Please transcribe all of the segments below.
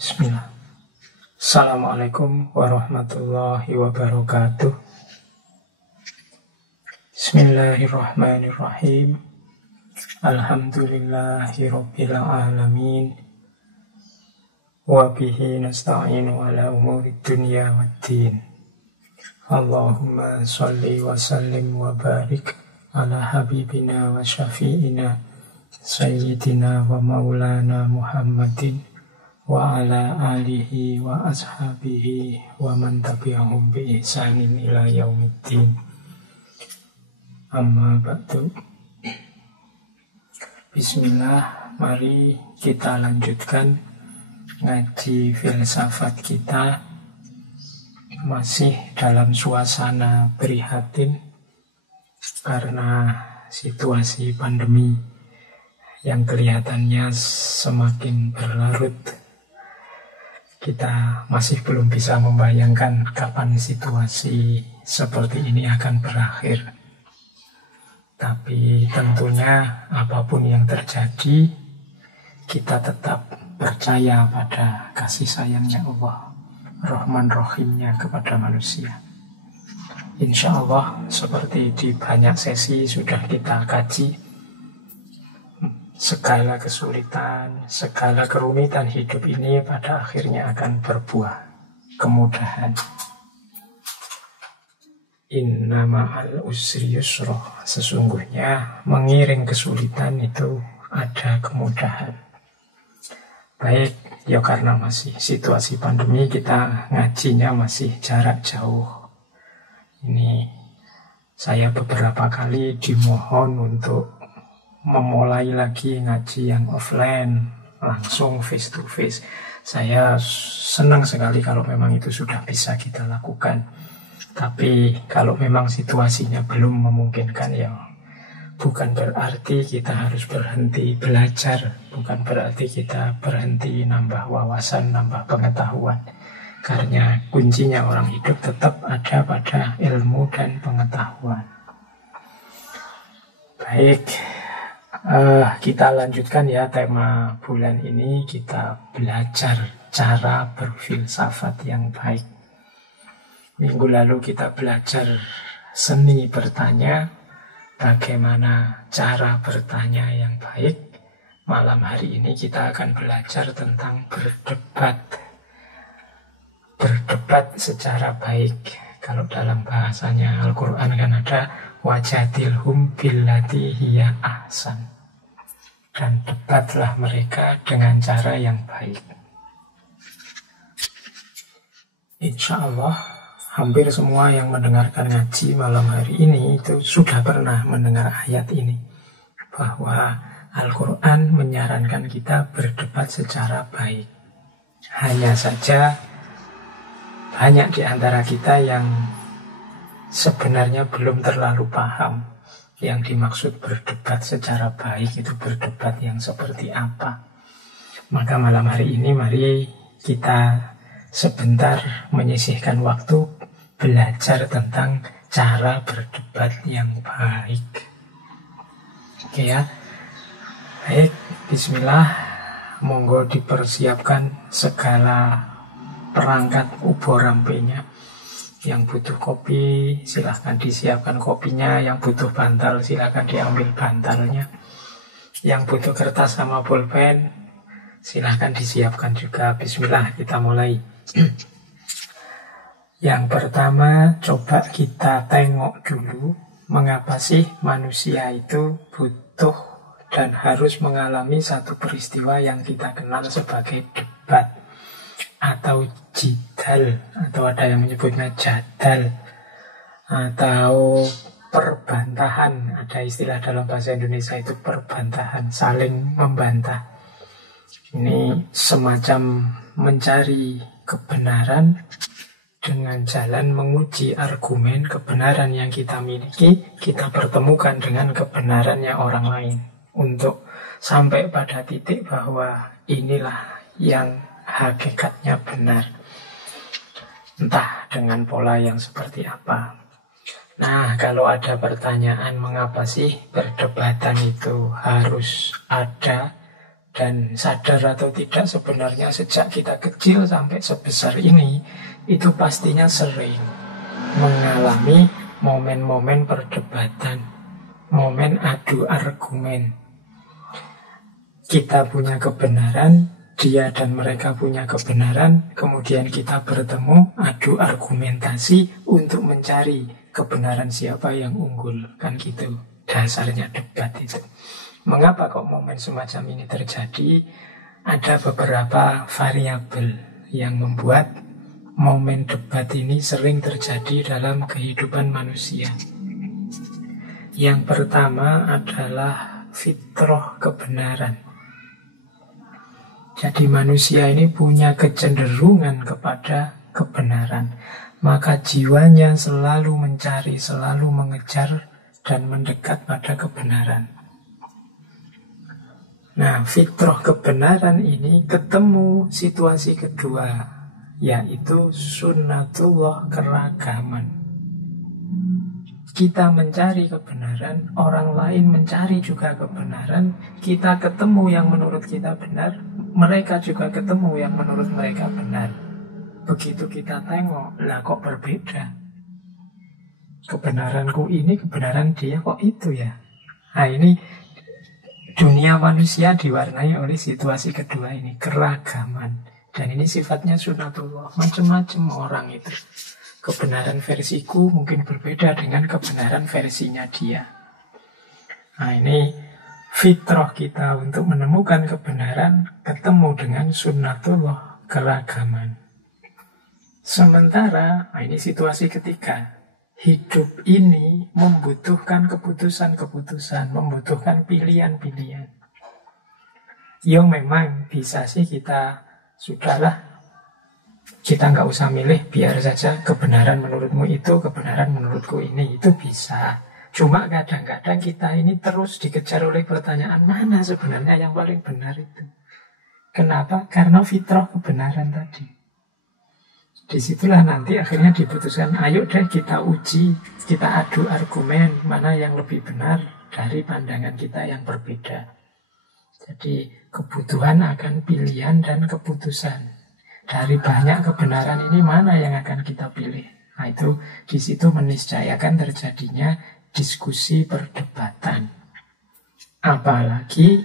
Bismillah. Assalamualaikum warahmatullahi wabarakatuh. Bismillahirrahmanirrahim. Alhamdulillahi rabbil alamin. Wa bihi nasta'inu ala umuri dunya waddin. Allahumma salli wa sallim wa barik ala habibina wa syafi'ina sayyidina wa maulana Muhammadin wa ala alihi wa ashabihi wa man tabi'ahum bi ihsanin ila yaumiddin. Amma ba'du. Bismillah, mari kita lanjutkan ngaji filsafat kita. Masih dalam suasana prihatin karena situasi pandemi yang kelihatannya semakin berlarut. Kita masih belum bisa membayangkan kapan situasi seperti ini akan berakhir. Tapi tentunya apapun yang terjadi, kita tetap percaya pada kasih sayangnya Allah, Rahman Rahimnya kepada manusia. Insya Allah, seperti di banyak sesi sudah kita kaji, segala kesulitan, segala kerumitan hidup ini pada akhirnya akan berbuah kemudahan. Inna ma'al usri yusra. Sesungguhnya mengiring kesulitan itu ada kemudahan. Baik, ya karena masih situasi pandemi, kita ngajinya masih jarak jauh. Ini saya beberapa kali dimohon untuk memulai lagi ngaji yang offline, langsung face to face. Saya senang sekali kalau memang itu sudah bisa kita lakukan. Tapi kalau memang situasinya belum memungkinkan, ya bukan berarti kita harus berhenti belajar, bukan berarti kita berhenti nambah wawasan, nambah pengetahuan. Karena kuncinya orang hidup tetap ada pada ilmu dan pengetahuan. Baik, kita lanjutkan ya tema bulan ini. Kita belajar cara berfilsafat yang baik. Minggu lalu kita belajar seni bertanya, bagaimana cara bertanya yang baik. Malam hari ini kita akan belajar tentang berdebat. Berdebat secara baik. Kalau dalam bahasanya Al-Quran kan ada wajadilhum billati hiya ahsan. Dan debatlah mereka dengan cara yang baik. Insya Allah hampir semua yang mendengarkan ngaji malam hari ini itu sudah pernah mendengar ayat ini, bahwa Al-Quran menyarankan kita berdebat secara baik. Hanya saja banyak di antara kita yang sebenarnya belum terlalu paham yang dimaksud berdebat secara baik itu berdebat yang seperti apa. Maka malam hari ini mari kita sebentar menyisihkan waktu belajar tentang cara berdebat yang baik. Oke ya. Baik, bismillah. Monggo dipersiapkan segala perangkat uborampenya. Yang butuh kopi, silahkan disiapkan kopinya. Yang butuh bantal, silahkan diambil bantalnya. Yang butuh kertas sama pulpen, silahkan disiapkan juga. Bismillah, kita mulai. Yang pertama, coba kita tengok dulu mengapa sih manusia itu butuh dan harus mengalami satu peristiwa yang kita kenal sebagai debat atau jidal, atau ada yang menyebutnya jadal, atau perbantahan. Ada istilah dalam bahasa Indonesia itu perbantahan, saling membantah. Ini semacam mencari kebenaran dengan jalan menguji argumen kebenaran yang kita miliki, kita pertemukan dengan kebenarannya orang lain untuk sampai pada titik bahwa inilah yang hakikatnya benar. Entah dengan pola yang seperti apa. Nah, kalau ada pertanyaan mengapa sih perdebatan itu harus ada, Dan sadar atau tidak sebenarnya sejak kita kecil sampai sebesar ini, itu pastinya sering mengalami momen-momen perdebatan, momen adu argumen. Kita punya kebenaran, dia dan mereka punya kebenaran, kemudian kita bertemu, adu argumentasi untuk mencari kebenaran siapa yang unggul. Kan gitu dasarnya debat itu. Mengapa kok momen semacam ini terjadi? Ada beberapa variabel yang membuat momen debat ini sering terjadi dalam kehidupan manusia. Yang pertama adalah fitrah kebenaran. Jadi manusia ini punya kecenderungan kepada kebenaran. Maka jiwanya selalu mencari, selalu mengejar dan mendekat pada kebenaran. Nah, fitrah kebenaran ini ketemu situasi kedua, yaitu sunnatullah, keragaman. Kita mencari kebenaran, orang lain mencari juga kebenaran, kita ketemu yang menurut kita benar, mereka juga ketemu yang menurut mereka benar. Begitu kita tengok, lah kok berbeda? Kebenaranku ini, kebenaran dia kok itu ya? Nah ini dunia manusia diwarnai oleh situasi kedua ini, keragaman. Dan ini sifatnya sunnatullah, macam-macam orang itu. Kebenaran versiku mungkin berbeda dengan kebenaran versinya dia. Nah ini fitrah kita untuk menemukan kebenaran ketemu dengan sunnatullah, keragaman. Sementara, nah ini situasi ketiga. Hidup ini membutuhkan keputusan-keputusan, membutuhkan pilihan-pilihan. Yang memang bisa sih sudahlah, kita nggak usah milih, biar saja kebenaran menurutmu itu, kebenaran menurutku ini, itu bisa. Cuma kadang-kadang kita ini terus dikejar oleh pertanyaan, mana sebenarnya yang paling benar itu? Kenapa? Karena fitrah kebenaran tadi. Disitulah nanti akhirnya diputuskan, ayo deh kita uji, kita adu argumen, mana yang lebih benar dari pandangan kita yang berbeda. Jadi kebutuhan akan pilihan dan keputusan. Dari banyak kebenaran ini mana yang akan kita pilih? Nah itu di situ meniscayakan terjadinya diskusi perdebatan. Apalagi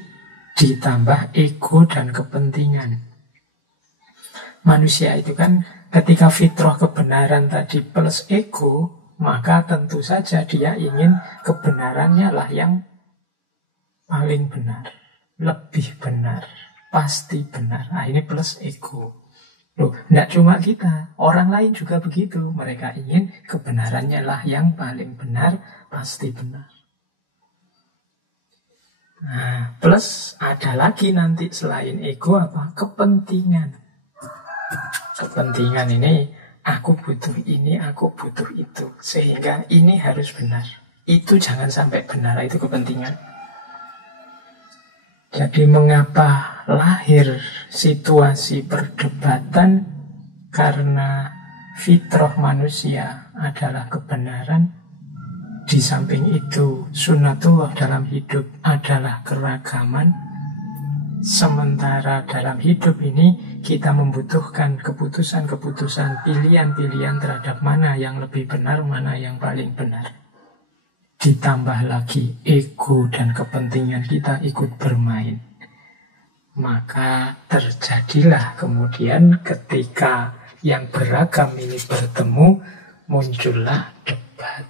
ditambah ego dan kepentingan. Manusia itu kan ketika fitrah kebenaran tadi plus ego, maka tentu saja dia ingin kebenarannya lah yang paling benar, lebih benar, pasti benar. Nah ini plus ego. Loh, tidak cuma kita, orang lain juga begitu. Mereka ingin kebenarannya lah yang paling benar, pasti benar. Nah, plus ada lagi nanti selain ego apa? Kepentingan. Kepentingan ini, aku butuh ini, aku butuh itu. Sehingga ini harus benar. Itu jangan sampai benar, itu kepentingan. Jadi mengapa lahir situasi perdebatan? Karena fitrah manusia adalah kebenaran. Di samping itu sunnatullah dalam hidup adalah keragaman. Sementara dalam hidup ini kita membutuhkan keputusan-keputusan, pilihan-pilihan terhadap mana yang lebih benar, mana yang paling benar. Ditambah lagi ego dan kepentingan kita ikut bermain. Maka terjadilah kemudian ketika yang beragam ini bertemu, muncullah debat.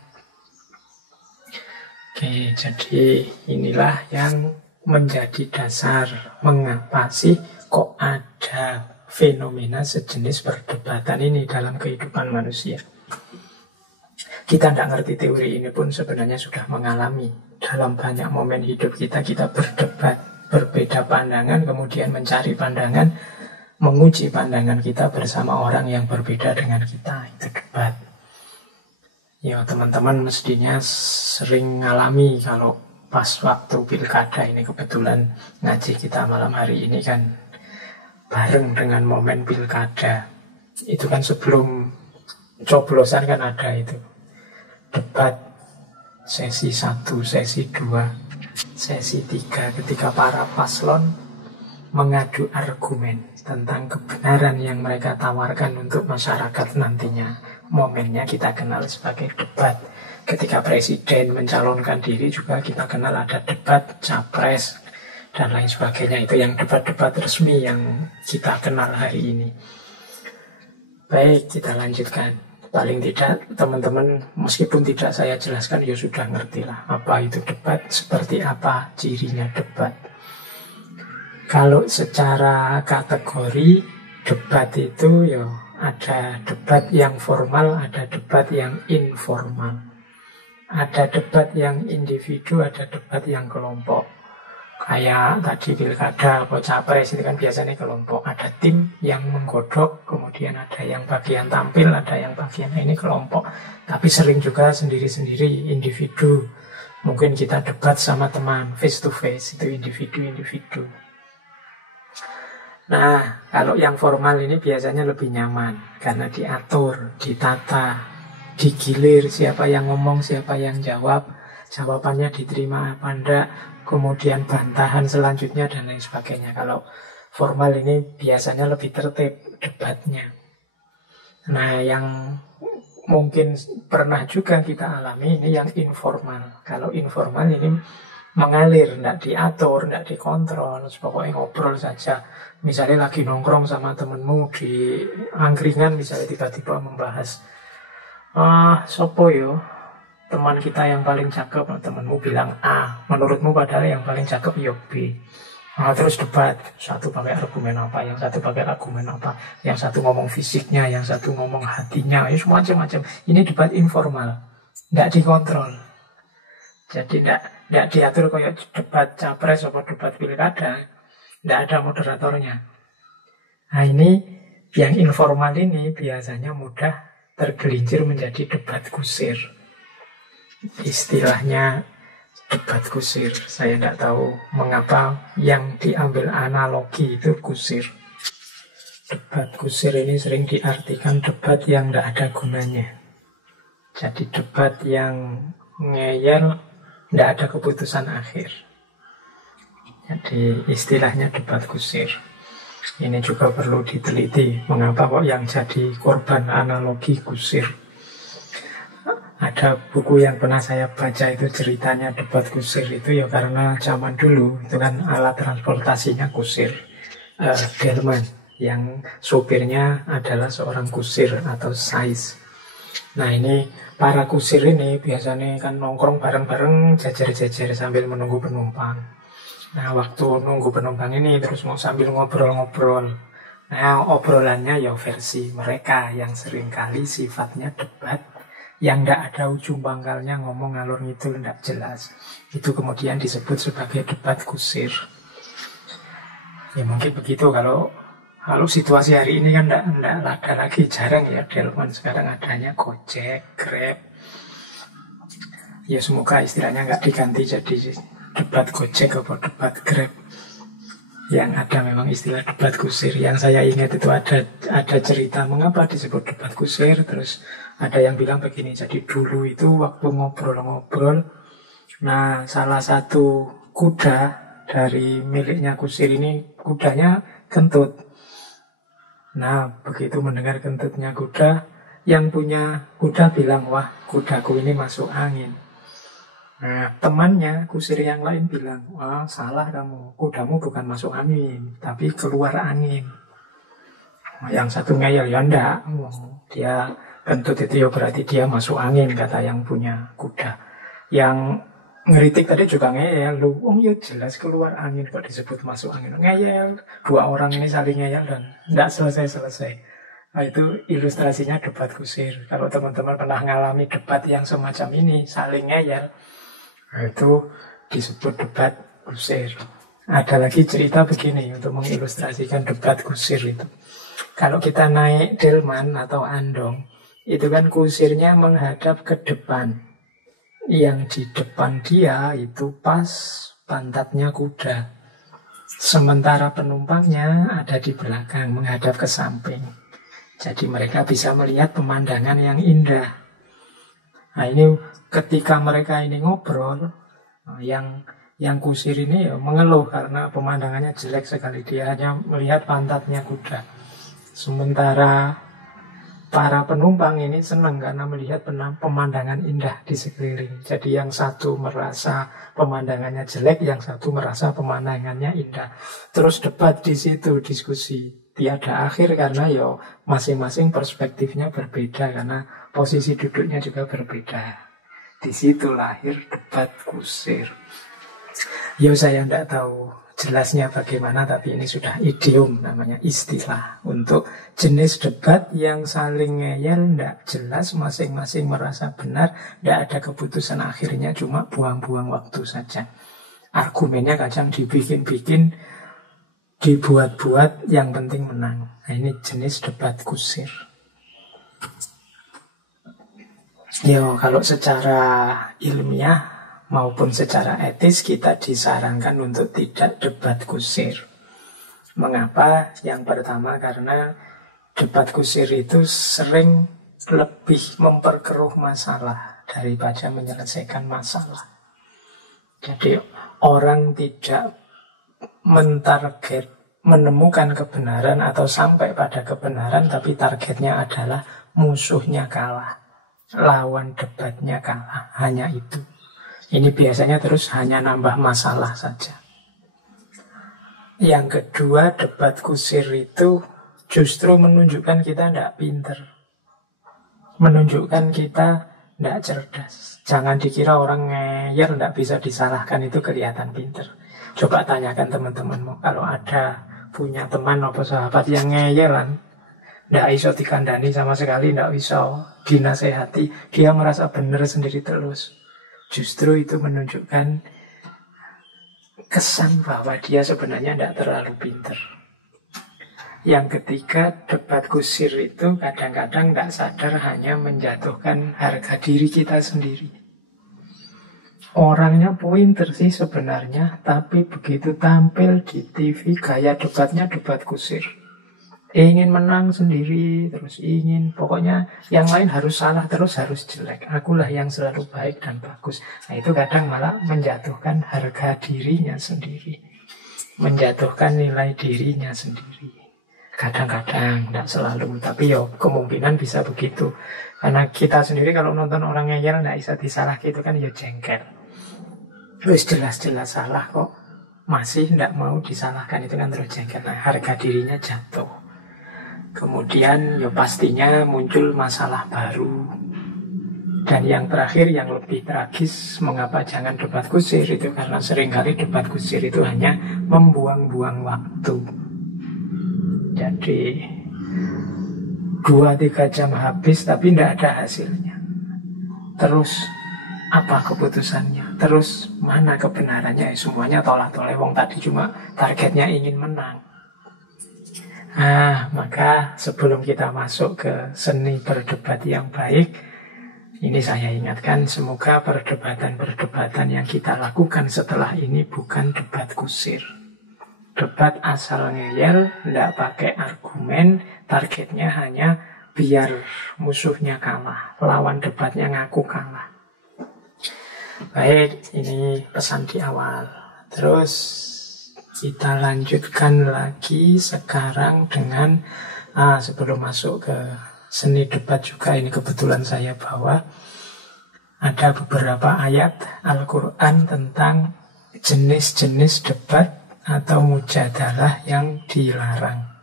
Oke, jadi inilah yang menjadi dasar mengapa sih kok ada fenomena sejenis perdebatan ini dalam kehidupan manusia. Kita tidak ngerti teori ini pun sebenarnya sudah mengalami. Dalam banyak momen hidup kita berdebat, berbeda pandangan, kemudian mencari pandangan, menguji pandangan kita bersama orang yang berbeda dengan kita. Itu debat. Ya teman-teman mestinya sering ngalami kalau pas waktu pilkada ini, kebetulan ngaji kita malam hari ini kan bareng dengan momen pilkada. Itu kan sebelum coblosan kan ada itu debat sesi 1, sesi 2, sesi 3 ketika para paslon mengadu argumen tentang kebenaran yang mereka tawarkan untuk masyarakat nantinya. Momennya kita kenal sebagai debat. Ketika presiden mencalonkan diri juga kita kenal ada debat capres dan lain sebagainya. Itu yang debat-debat resmi yang kita kenal hari ini. Baik, kita lanjutkan. Paling tidak teman-teman meskipun tidak saya jelaskan ya sudah ngerti lah apa itu debat, seperti apa cirinya debat. Kalau secara kategori debat itu ya ada debat yang formal, ada debat yang informal. Ada debat yang individu, ada debat yang kelompok. Kayak tadi pilkada atau capres itu kan biasanya kelompok. Ada tim yang menggodok, kemudian ada yang bagian tampil, ada yang bagian ini kelompok. Tapi sering juga sendiri-sendiri, individu. Mungkin kita debat sama teman, face to face, itu individu-individu. Nah, kalau yang formal ini biasanya lebih nyaman karena diatur, ditata, digilir siapa yang ngomong, siapa yang jawab, jawabannya diterima apa enggak, kemudian bantahan selanjutnya dan lain sebagainya. Kalau formal ini biasanya lebih tertib debatnya. Nah, yang mungkin pernah juga kita alami ini yang informal. Kalau informal ini mengalir, tidak diatur, tidak dikontrol, pokoknya ngobrol saja. Misalnya lagi nongkrong sama temenmu di angkringan, misalnya tiba-tiba membahas sopo yo teman kita yang paling cakep, temenmu bilang A, menurutmu padahal yang paling cakep yo B. Terus debat, satu pakai argumen apa, yang satu pakai argumen apa, yang satu ngomong fisiknya, yang satu ngomong hatinya, ya macam-macam. Ini debat informal, tidak dikontrol. Jadi tidak diatur kayak debat capres atau debat pilkada, tidak ada moderatornya. Nah ini yang informal ini biasanya mudah tergelincir menjadi debat kusir. Istilahnya debat kusir. Saya tidak tahu mengapa yang diambil analogi itu kusir. Debat kusir ini sering diartikan debat yang tidak ada gunanya. Jadi debat yang ngeyel, tidak ada keputusan akhir. Jadi istilahnya debat kusir. Ini juga perlu diteliti. Mengapa kok yang jadi korban analogi kusir? Ada buku yang pernah saya baca itu ceritanya debat kusir itu ya karena zaman dulu itu kan alat transportasinya kusir. Delman yang sopirnya adalah seorang kusir atau sais. Nah ini para kusir ini biasanya kan nongkrong bareng-bareng jejer-jejer sambil menunggu penumpang. Nah waktu nunggu penumpang ini terus mau sambil ngobrol-ngobrol. Nah obrolannya ya versi mereka yang seringkali sifatnya debat, yang tidak ada ujung pangkalnya, ngomong ngalor ngidul tidak jelas. Itu kemudian disebut sebagai debat kusir. Ya mungkin begitu kalau situasi hari ini kan tidak ada lagi, jarang ya Delman, sekarang adanya Gojek, Grab. Ya semoga istilahnya nggak diganti jadi debat Gojek atau debat Grab. Yang ada memang istilah debat kusir. Yang saya ingat itu ada cerita mengapa disebut debat kusir. Terus ada yang bilang begini, jadi dulu itu waktu ngobrol-ngobrol, nah salah satu kuda dari miliknya kusir ini, kudanya kentut. Nah begitu mendengar kentutnya kuda, yang punya kuda bilang, wah kudaku ini masuk angin. Nah temannya kusir yang lain bilang, wah salah kamu, kudamu bukan masuk angin tapi keluar angin. Yang satu ngeyel, ya enggak, dia kentut itu ya berarti dia masuk angin, kata yang punya kuda. Yang ngeritik tadi juga ngeyel, lu ya jelas keluar angin kok disebut masuk angin. Ngeyel, dua orang ini saling ngeyel dan enggak selesai-selesai. Nah itu ilustrasinya debat kusir. Kalau teman-teman pernah ngalami debat yang semacam ini, saling ngeyel, nah itu disebut debat kusir. Ada lagi cerita begini untuk mengilustrasikan debat kusir itu. Kalau kita naik delman atau andong, itu kan kusirnya menghadap ke depan. Yang di depan dia itu pas pantatnya kuda. Sementara penumpangnya ada di belakang, menghadap ke samping. Jadi mereka bisa melihat pemandangan yang indah. Nah ini ketika mereka ini ngobrol, yang Yang kusir ini ya mengeluh karena pemandangannya jelek sekali. Dia hanya melihat pantatnya kuda. Sementara para penumpang ini senang karena melihat pemandangan indah di sekeliling. Jadi yang satu merasa pemandangannya jelek, yang satu merasa pemandangannya indah. Terus debat di situ, diskusi. Tiada akhir karena ya masing-masing perspektifnya berbeda karena posisi duduknya juga berbeda. Di situ lahir debat kusir. Ya saya tidak tahu jelasnya bagaimana, tapi ini sudah idiom, namanya istilah untuk jenis debat yang saling ngeyel, tidak jelas, masing-masing merasa benar, tidak ada keputusan akhirnya, cuma buang-buang waktu saja. Argumennya kadang dibikin-bikin, dibuat-buat, yang penting menang. Nah, ini jenis debat kusir. Ya, kalau secara ilmiah maupun secara etis kita disarankan untuk tidak debat kusir. Mengapa? Yang pertama karena debat kusir itu sering lebih memperkeruh masalah daripada menyelesaikan masalah. Jadi orang tidak mentarget menemukan kebenaran atau sampai pada kebenaran, tapi targetnya adalah musuhnya kalah, lawan debatnya kalah, hanya itu. Ini biasanya terus hanya nambah masalah saja. Yang kedua, debat kusir itu justru menunjukkan kita tidak pinter, menunjukkan kita tidak cerdas. Jangan dikira orang ngeyel tidak bisa disalahkan itu kelihatan pinter. Coba tanyakan teman-temanmu, kalau ada punya teman atau sahabat yang ngeyelan, tidak iso dikandani sama sekali, tidak iso dinasehati, dia merasa benar sendiri terus. Justru itu menunjukkan kesan bahwa dia sebenarnya tidak terlalu pintar. Yang ketiga, debat kusir itu kadang-kadang tidak sadar hanya menjatuhkan harga diri kita sendiri. Orangnya pintar sih sebenarnya, tapi begitu tampil di TV gaya debatnya debat kusir. Ingin menang sendiri, terus ingin, pokoknya yang lain harus salah, terus harus jelek. Akulah yang selalu baik dan bagus. Nah itu kadang malah menjatuhkan harga dirinya sendiri, menjatuhkan nilai dirinya sendiri. Kadang-kadang, tidak selalu, tapi ya kemungkinan bisa begitu. Karena kita sendiri kalau nonton orang ngeyel tidak bisa disalah gitu kan, ya jengkel. Terus jelas-jelas salah kok masih tidak mau disalahkan, itu kan terus jengkel. Nah harga dirinya jatuh. Kemudian ya pastinya muncul masalah baru. Dan yang terakhir yang lebih tragis, mengapa jangan debat kusir itu karena seringkali debat kusir itu hanya membuang-buang waktu. Jadi 2-3 jam habis tapi tidak ada hasilnya. Terus apa keputusannya? Terus mana kebenarannya? Semuanya tolak-tolak, wong tadi cuma targetnya ingin menang. Nah, maka sebelum kita masuk ke seni berdebat yang baik, ini saya ingatkan, semoga perdebatan-perdebatan yang kita lakukan setelah ini bukan debat kusir. Debat asal ngeyel, tidak pakai argumen, targetnya hanya biar musuhnya kalah, lawan debatnya ngaku kalah. Baik, ini pesan di awal. Terus kita lanjutkan lagi sekarang dengan sebelum masuk ke seni debat juga, ini kebetulan saya bawa ada beberapa ayat Al-Quran tentang jenis-jenis debat atau mujadalah yang dilarang.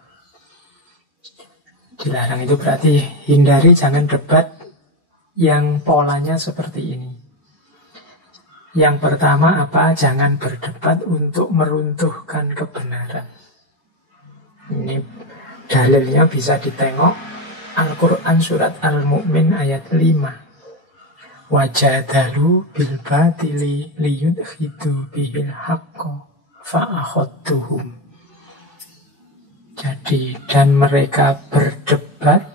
Dilarang itu berarti hindari, jangan debat yang polanya seperti ini. Yang pertama apa? Jangan berdebat untuk meruntuhkan kebenaran. Ini dalilnya bisa ditengok Al-Quran surat Al-Mu'min ayat 5. Wajadalu bil batili liyudhidu bihil haqqo fa'akhadtuhum. Jadi dan mereka berdebat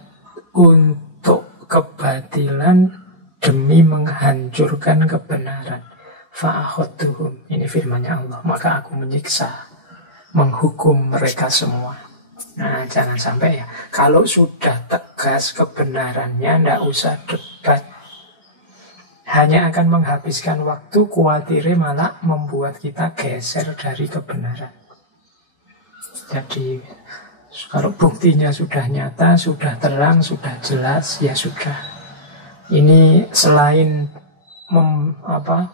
untuk kebatilan demi menghancurkan kebenaran. Fa'akhadtuhum, ini firman-Nya Allah, maka aku menyiksa, menghukum mereka semua. Nah, jangan sampai ya, kalau sudah tegas kebenarannya, tidak usah debat. hanya akan menghabiskan waktu, khawatirnya malah membuat kita geser dari kebenaran. Jadi kalau buktinya sudah nyata, sudah terang, sudah jelas, ya sudah. Ini selain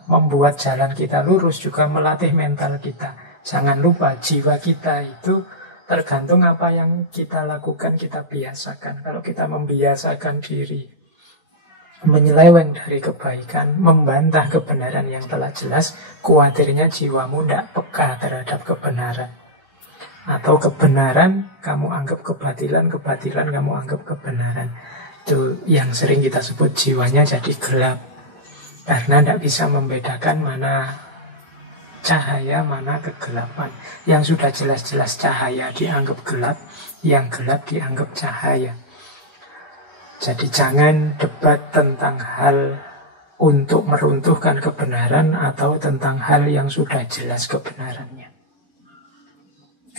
membuat jalan kita lurus, juga melatih mental kita. Jangan lupa jiwa kita itu tergantung apa yang kita lakukan, kita biasakan. Kalau kita membiasakan diri menyeleweng dari kebaikan, membantah kebenaran yang telah jelas, khawatirnya jiwamu tidak peka terhadap kebenaran. Atau kebenaran kamu anggap kebatilan, kebatilan kamu anggap kebenaran. Itu yang sering kita sebut jiwanya jadi gelap. Karena tidak bisa membedakan mana cahaya, mana kegelapan. Yang sudah jelas-jelas cahaya dianggap gelap, yang gelap dianggap cahaya. Jadi jangan debat tentang hal untuk meruntuhkan kebenaran atau tentang hal yang sudah jelas kebenarannya.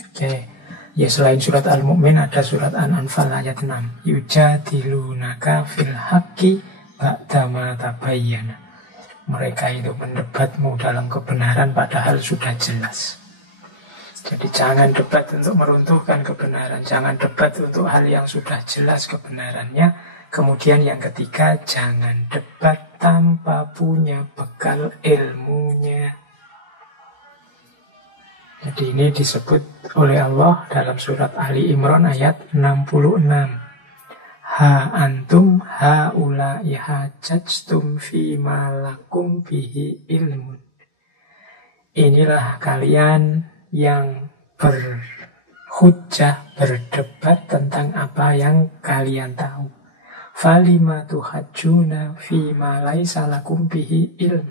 Oke. Ya, selain surat Al-Mu'min ada surat An-Anfal ayat 6. Yujadilunaka fil haqqi ba'dama tabayyana. Mereka itu mendebatmu dalam kebenaran padahal sudah jelas. Jadi jangan debat untuk meruntuhkan kebenaran, jangan debat untuk hal yang sudah jelas kebenarannya. Kemudian yang ketiga, jangan debat tanpa punya bekal ilmunya. Jadi ini disebut oleh Allah dalam surat Ali Imran ayat 66. Ha antum haula'i hajajtum fi malakum bihi ilmun. Inilah kalian yang berhujjah, berdebat tentang apa yang kalian tahu. Falima tuhajjuna fima laisa lakum bihi ilm.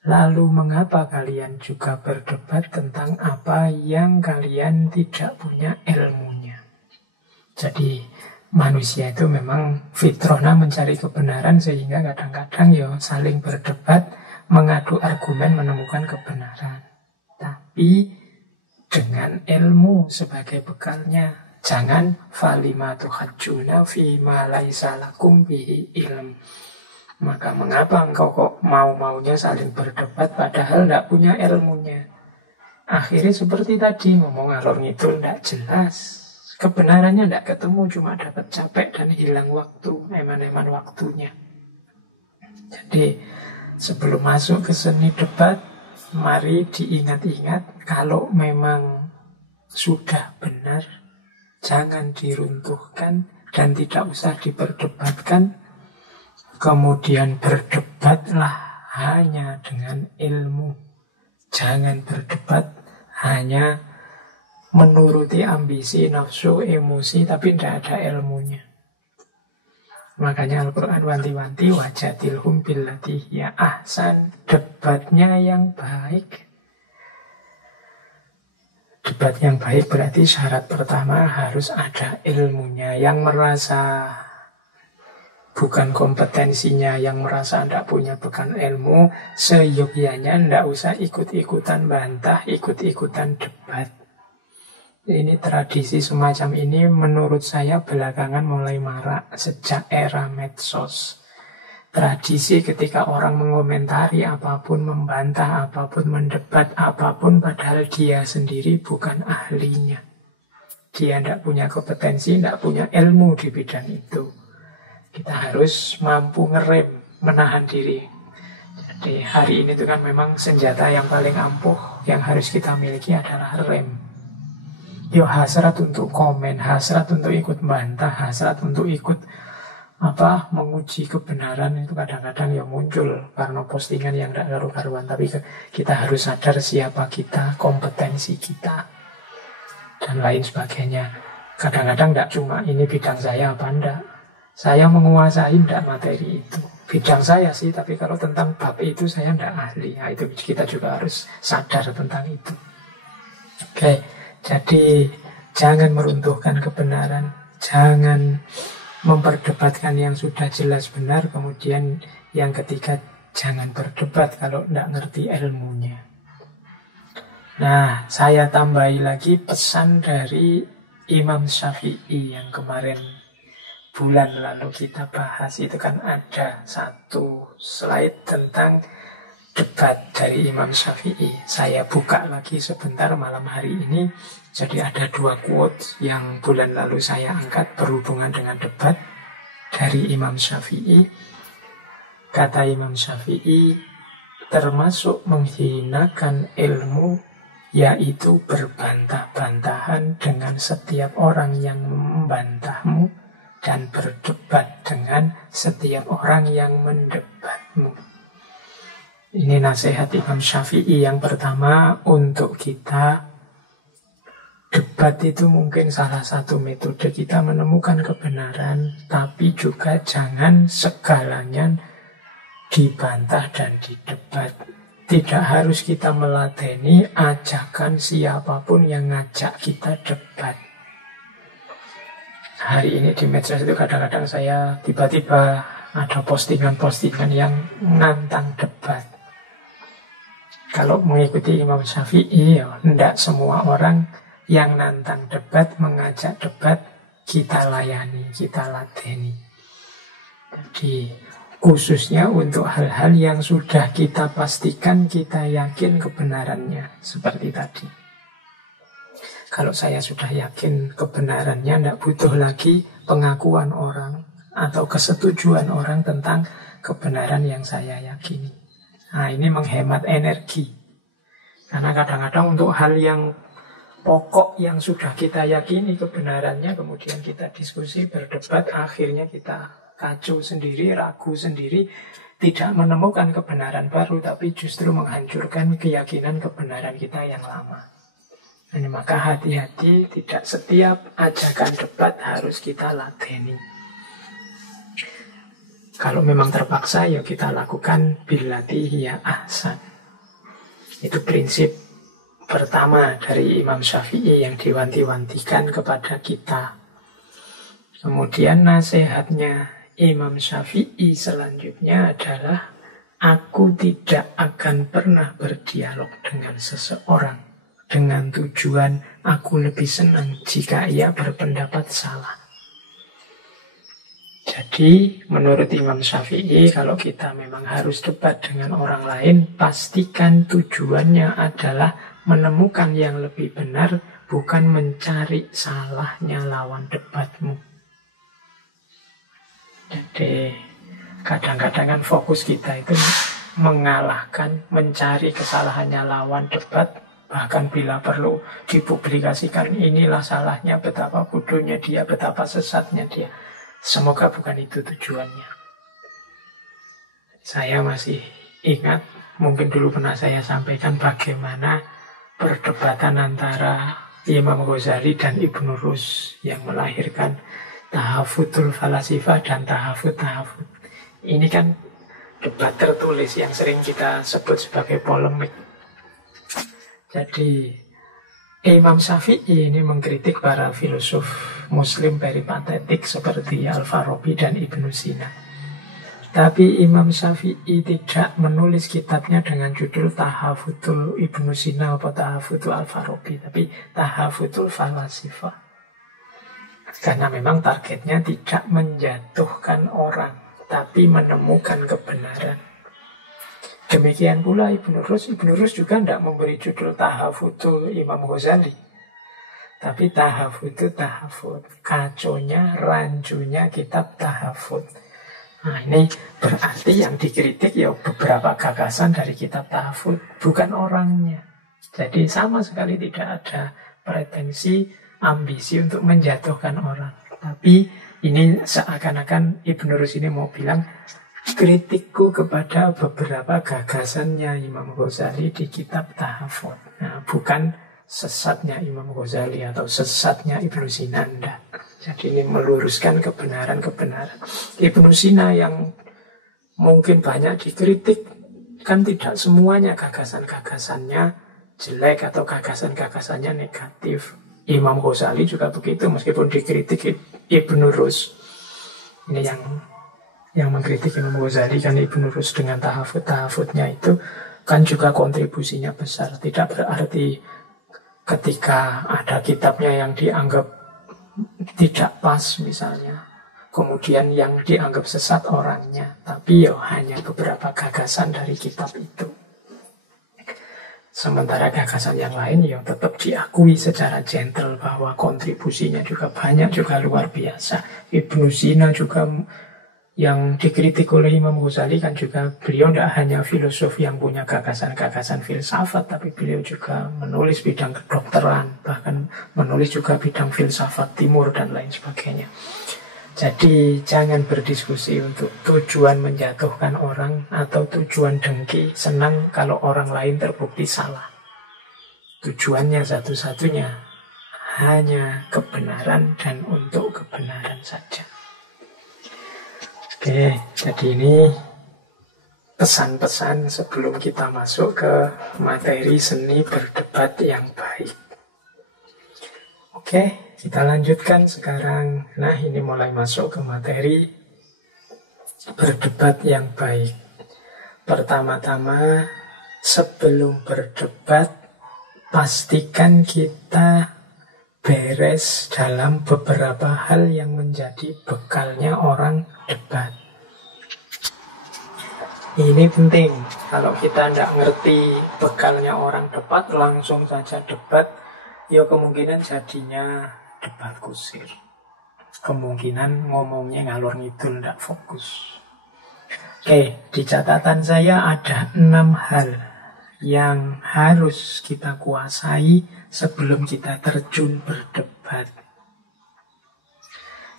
Lalu mengapa kalian juga berdebat tentang apa yang kalian tidak punya ilmunya? Jadi manusia itu memang fitrahnya mencari kebenaran, sehingga kadang-kadang ya saling berdebat, mengadu argumen menemukan kebenaran. Tapi dengan ilmu sebagai bekalnya. Jangan falima tuhajjuna fima laisa lakum bihi ilm. Maka mengapa engkau kok mau-maunya saling berdebat padahal tidak punya ilmunya? Akhirnya seperti tadi, ngomong ngalor ngidul tidak jelas. Kebenarannya tidak ketemu, cuma dapat capek dan hilang waktu, eman-eman waktunya. Jadi sebelum masuk ke seni debat, mari diingat-ingat kalau memang sudah benar, jangan diruntuhkan dan tidak usah diperdebatkan. Kemudian berdebatlah hanya dengan ilmu. Jangan berdebat hanya menuruti ambisi, nafsu, emosi, tapi tidak ada ilmunya. Makanya Al-Quran wanti-wanti wajadilhum billati ya ahsan. Debatnya yang baik. Debat yang baik berarti syarat pertama harus ada ilmunya. Yang merasa bukan kompetensinya, yang merasa tidak punya bekal ilmu, seyogyanya tidak usah ikut-ikutan bantah, ikut-ikutan debat. Ini tradisi semacam ini menurut saya belakangan mulai marak sejak era medsos. Tradisi ketika orang mengomentari apapun, membantah apapun, mendebat apapun, padahal dia sendiri bukan ahlinya. Dia tidak punya kompetensi, tidak punya ilmu di bidang itu. Kita harus mampu ngerem, menahan diri. Jadi hari ini itu kan memang senjata yang paling ampuh yang harus kita miliki adalah rem. Yo, hasrat untuk komen, hasrat untuk ikut bantah, hasrat untuk ikut menguji kebenaran itu kadang-kadang ya muncul karena postingan yang tidak karu-karuan. Tapi kita harus sadar siapa kita, kompetensi kita, dan lain sebagainya. Kadang-kadang tidak cuma ini bidang saya apa enggak. Saya menguasai tidak materi itu. Bidang saya sih, tapi kalau tentang bab itu saya tidak ahli. Nah, itu kita juga harus sadar tentang itu. Oke, jadi jangan meruntuhkan kebenaran, jangan memperdebatkan yang sudah jelas benar. Kemudian yang ketiga, jangan berdebat kalau tidak ngerti ilmunya. Nah, saya tambahi lagi pesan dari Imam Syafi'i yang kemarin bulan lalu kita bahas itu kan ada satu slide tentang debat dari Imam Syafi'i. Saya buka lagi sebentar malam hari ini. Jadi ada 2 quote yang bulan lalu saya angkat berhubungan dengan debat dari Imam Syafi'i. Kata Imam Syafi'i, termasuk menghinakan ilmu yaitu berbantah-bantahan dengan setiap orang yang membantahmu dan berdebat dengan setiap orang yang mendebatmu. Ini nasihat Imam Syafi'i yang pertama untuk kita. Debat itu mungkin salah satu metode kita menemukan kebenaran, tapi juga jangan segalanya dibantah dan didebat. Tidak harus kita meladeni ajakan siapapun yang ngajak kita debat. Hari ini di medsos itu kadang-kadang saya tiba-tiba ada postingan-postingan yang nantang debat. Kalau mengikuti Imam Syafi'i, ya, tidak semua orang yang nantang debat, mengajak debat, kita layani, kita ladeni. Jadi khususnya untuk hal-hal yang sudah kita pastikan, kita yakin kebenarannya. Seperti tadi. Kalau saya sudah yakin kebenarannya, tidak butuh lagi pengakuan orang atau kesetujuan orang tentang kebenaran yang saya yakini. Nah, ini menghemat energi. Karena kadang-kadang untuk hal yang pokok yang sudah kita yakini kebenarannya, kemudian kita diskusi, berdebat, akhirnya kita kacau sendiri, ragu sendiri, tidak menemukan kebenaran baru, tapi justru menghancurkan keyakinan kebenaran kita yang lama. Ini maka hati-hati, tidak setiap ajakan debat harus kita ladeni. Kalau memang terpaksa, ya kita lakukan billati hiya ahsan. Itu prinsip pertama dari Imam Syafi'i yang diwanti-wantikan kepada kita. Kemudian nasihatnya Imam Syafi'i selanjutnya adalah, aku tidak akan pernah berdialog dengan seseorang dengan tujuan aku lebih senang jika ia berpendapat salah. Jadi menurut Imam Syafi'i, kalau kita memang harus debat dengan orang lain, pastikan tujuannya adalah menemukan yang lebih benar, bukan mencari salahnya lawan debatmu. Jadi kadang-kadang kan fokus kita itu mengalahkan, mencari kesalahannya lawan debat. Bahkan bila perlu dipublikasikan, inilah salahnya, betapa bodohnya dia, betapa sesatnya dia. Semoga bukan itu tujuannya. Saya masih ingat, mungkin dulu pernah saya sampaikan bagaimana perdebatan antara Imam Ghazali dan Ibnu Rus yang melahirkan Tahafutul Falasifah dan Tahafut. Ini kan debat tertulis yang sering kita sebut sebagai polemik. Jadi Imam Syafi'i ini mengkritik para filosof Muslim peripatetik seperti Al-Farabi dan Ibnu Sina. Tapi Imam Syafi'i tidak menulis kitabnya dengan judul Tahafutul Ibnu Sina atau Tahafutul Al-Farabi, tapi Tahafutul Falasifah. Karena memang targetnya tidak menjatuhkan orang, tapi menemukan kebenaran. Demikian pula Ibnu Rus. Ibnu Rus juga tidak memberi judul Tahafutul Imam Ghazali, tapi Tahafutul Tahafut. Kaconya, rancunya kitab Tahafut. Nah, ini berarti yang dikritik ya beberapa gagasan dari kitab Tahafut, bukan orangnya. Jadi sama sekali tidak ada pretensi, ambisi untuk menjatuhkan orang. Tapi ini seakan-akan Ibnu Rus ini mau bilang, kritikku kepada beberapa gagasannya Imam Ghazali di kitab Tahafut. Nah, bukan sesatnya Imam Ghazali atau sesatnya Ibnu Sina. Jadi ini meluruskan kebenaran-kebenaran. Ibnu Sina yang mungkin banyak dikritik, kan tidak semuanya gagasan-gagasannya jelek atau gagasan-gagasannya negatif. Imam Ghazali juga begitu, meskipun dikritik Ibnu Rus. Ini yang mengkritik Imam Ghazali kan Ibnu Rus dengan tahafutnya itu kan juga kontribusinya besar. Tidak berarti ketika ada kitabnya yang dianggap tidak pas misalnya, kemudian yang dianggap sesat orangnya, tapi ya hanya beberapa gagasan dari kitab itu. Sementara gagasan yang lain ya tetap diakui secara gentle bahwa kontribusinya juga banyak, juga luar biasa. Ibnu Sina juga yang dikritik oleh Imam Ghazali kan juga beliau tidak hanya filosof yang punya gagasan-gagasan filsafat, tapi beliau juga menulis bidang kedokteran, bahkan menulis juga bidang filsafat timur dan lain sebagainya. Jadi jangan berdiskusi untuk tujuan menjatuhkan orang atau tujuan dengki, senang kalau orang lain terbukti salah. Tujuannya satu-satunya hanya kebenaran dan untuk kebenaran saja. Oke, jadi ini pesan-pesan sebelum kita masuk ke materi seni berdebat yang baik. Oke, kita lanjutkan sekarang. Nah, ini mulai masuk ke materi berdebat yang baik. Pertama-tama, sebelum berdebat, pastikan kita beres dalam beberapa hal yang menjadi bekalnya orang debat. Ini penting. Kalau kita tidak ngerti bekalnya orang debat, langsung saja debat, ya kemungkinan jadinya debat kusir. Kemungkinan ngomongnya ngalor ngidul, tidak fokus. Oke, di catatan saya ada 6 hal yang harus kita kuasai sebelum kita terjun berdebat.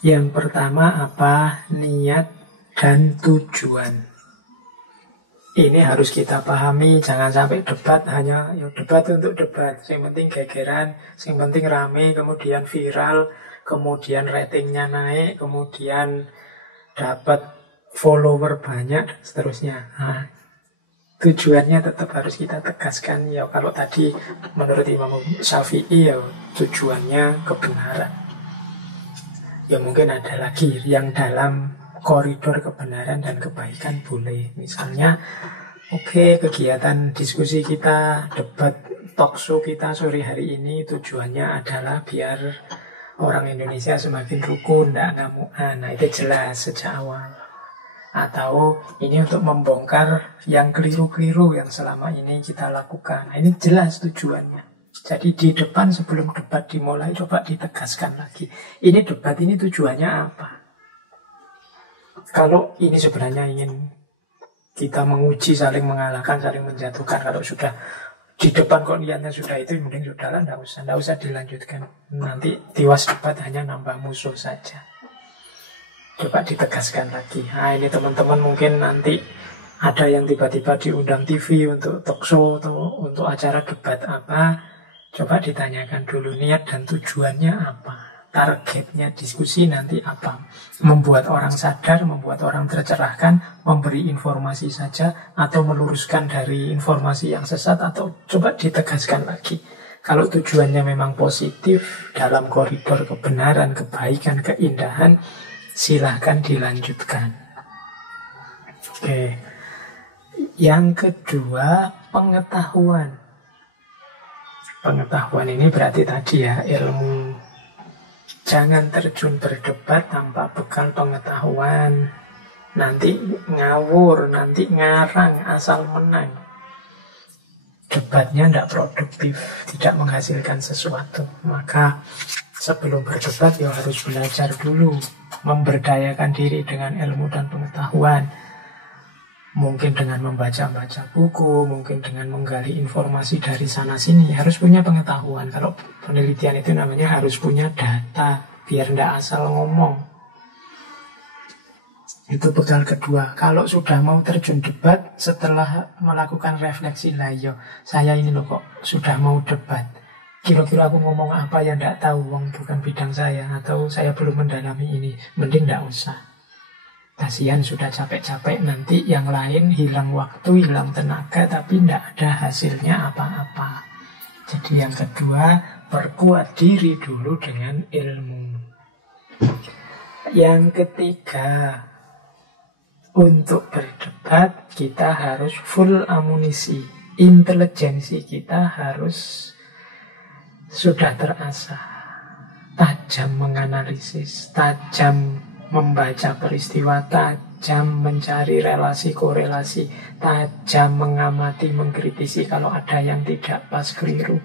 Yang pertama apa? Niat dan tujuan. Ini harus kita pahami. Jangan sampai debat hanya debat untuk debat. Yang penting gegeran, yang penting rame, kemudian viral, kemudian ratingnya naik, kemudian dapat follower banyak, dan seterusnya. Nah, tujuannya tetap harus kita tegaskan. Ya kalau tadi menurut Imam Syafi'i ya tujuannya kebenaran. Ya mungkin ada lagi yang dalam koridor kebenaran dan kebaikan boleh. Misalnya kegiatan diskusi kita, debat talk show kita sore hari ini tujuannya adalah biar orang Indonesia semakin rukun, tidak ngamuan. Nah itu jelas sejak awal. Atau ini untuk membongkar yang keliru-keliru yang selama ini kita lakukan. Nah, ini jelas tujuannya. Jadi di depan sebelum debat dimulai coba ditegaskan lagi. Ini debat ini tujuannya apa? Kalau ini sebenarnya ingin kita menguji, saling mengalahkan, saling menjatuhkan. Kalau sudah di depan kok niatnya sudah itu, mending sudahlah, tidak usah dilanjutkan. Nanti tiwas debat hanya nambah musuh saja. Coba ditegaskan lagi. Nah ini teman-teman mungkin nanti ada yang tiba-tiba diundang TV untuk talk show atau untuk acara debat apa. Coba ditanyakan dulu niat dan tujuannya apa. Targetnya diskusi nanti apa. Membuat orang sadar, membuat orang tercerahkan, memberi informasi saja, atau meluruskan dari informasi yang sesat, atau coba ditegaskan lagi. Kalau tujuannya memang positif dalam koridor kebenaran, kebaikan, keindahan, silahkan dilanjutkan. Oke. Yang kedua, pengetahuan. Pengetahuan ini berarti tadi ya, ilmu. Jangan terjun berdebat tanpa bekal pengetahuan. Nanti ngawur, nanti ngarang, asal menang. Debatnya tidak produktif, tidak menghasilkan sesuatu. Maka sebelum berdebat ya harus belajar dulu, memberdayakan diri dengan ilmu dan pengetahuan. Mungkin dengan membaca-baca buku, mungkin dengan menggali informasi dari sana-sini. Harus punya pengetahuan. Kalau penelitian itu namanya harus punya data, biar tidak asal ngomong. Itu bekal kedua. Kalau sudah mau terjun debat, setelah melakukan refleksi, lah yo, saya ini loh kok sudah mau debat. Kira-kira aku ngomong apa yang tidak tahu, bukan bidang saya, atau saya belum mendalami ini. Mending tidak usah. Kasihan sudah capek-capek, nanti yang lain hilang waktu, hilang tenaga, tapi tidak ada hasilnya apa-apa. Jadi yang kedua, perkuat diri dulu dengan ilmu. Yang ketiga, untuk berdebat kita harus full amunisi. Intelijensi kita harus sudah terasah. Tajam menganalisis, tajam membaca peristiwa, tajam mencari relasi korelasi, tajam mengamati, mengkritisi kalau ada yang tidak pas keliru,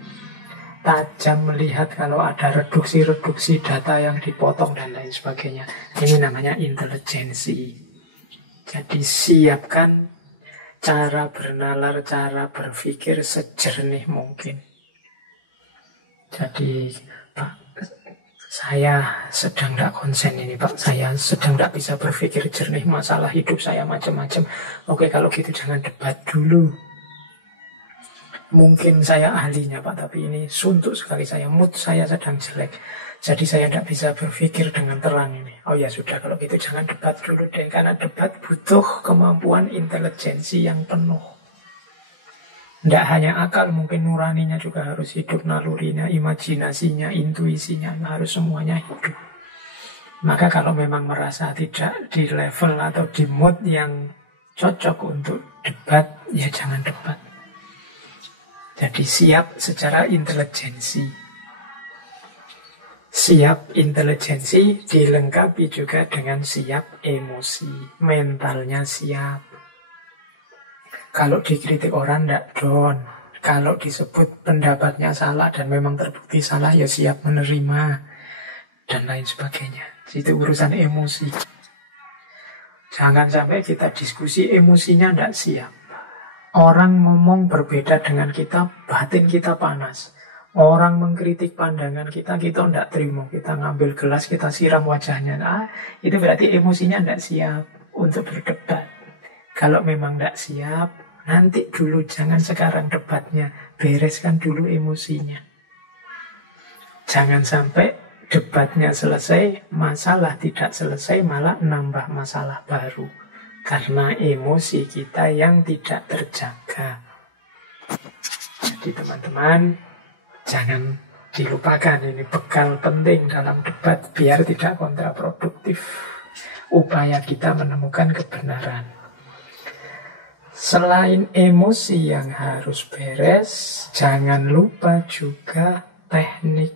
tajam melihat kalau ada reduksi-reduksi data yang dipotong dan lain sebagainya. Ini namanya intelijensi. Jadi siapkan cara bernalar, cara berpikir sejernih mungkin. Jadi Pak, saya sedang tidak konsen ini Pak, saya sedang tidak bisa berpikir jernih, masalah hidup saya macam-macam. Oke, kalau gitu jangan debat dulu. Mungkin saya ahlinya Pak, tapi ini suntuk sekali saya, mood saya sedang jelek. Jadi saya tidak bisa berpikir dengan terang ini. Oh ya sudah, kalau gitu jangan debat dulu deh, karena debat butuh kemampuan intelijensi yang penuh. Tidak hanya akal, mungkin nuraninya juga harus hidup, nalurinya, imajinasinya, intuisinya, harus semuanya hidup. Maka kalau memang merasa tidak di level atau di mood yang cocok untuk debat, ya jangan debat. Jadi siap secara intelijensi. Siap intelijensi dilengkapi juga dengan siap emosi. Mentalnya siap. Kalau dikritik orang tidak down. Kalau disebut pendapatnya salah dan memang terbukti salah, ya siap menerima. Dan lain sebagainya. Itu urusan emosi. Jangan sampai kita diskusi emosinya tidak siap. Orang ngomong berbeda dengan kita, batin kita panas. Orang mengkritik pandangan kita, kita tidak terima. Kita ngambil gelas, kita siram wajahnya. Nah, itu berarti emosinya tidak siap untuk berdebat. Kalau memang tidak siap, nanti dulu, jangan sekarang debatnya. Bereskan dulu emosinya. Jangan sampai debatnya selesai, masalah tidak selesai, malah nambah masalah baru. Karena emosi kita yang tidak terjaga. Jadi teman-teman, jangan dilupakan, ini bekal penting dalam debat biar tidak kontraproduktif upaya kita menemukan kebenaran. Selain emosi yang harus beres, jangan lupa juga teknik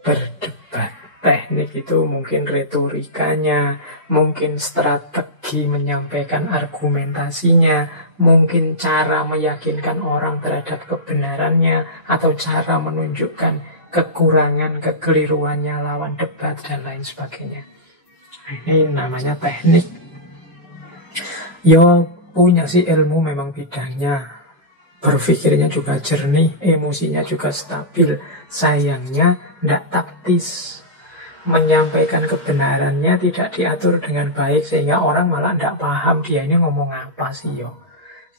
berdebat. Teknik itu mungkin retorikanya, mungkin strategi menyampaikan argumentasinya, mungkin cara meyakinkan orang terhadap kebenarannya, atau cara menunjukkan kekurangan, kekeliruannya lawan debat, dan lain sebagainya. Ini namanya teknik. Ya punya sih ilmu memang bidangnya, berpikirnya juga jernih, emosinya juga stabil. Sayangnya tidak taktis. Menyampaikan kebenarannya tidak diatur dengan baik, sehingga orang malah tidak paham dia ini ngomong apa sih yo.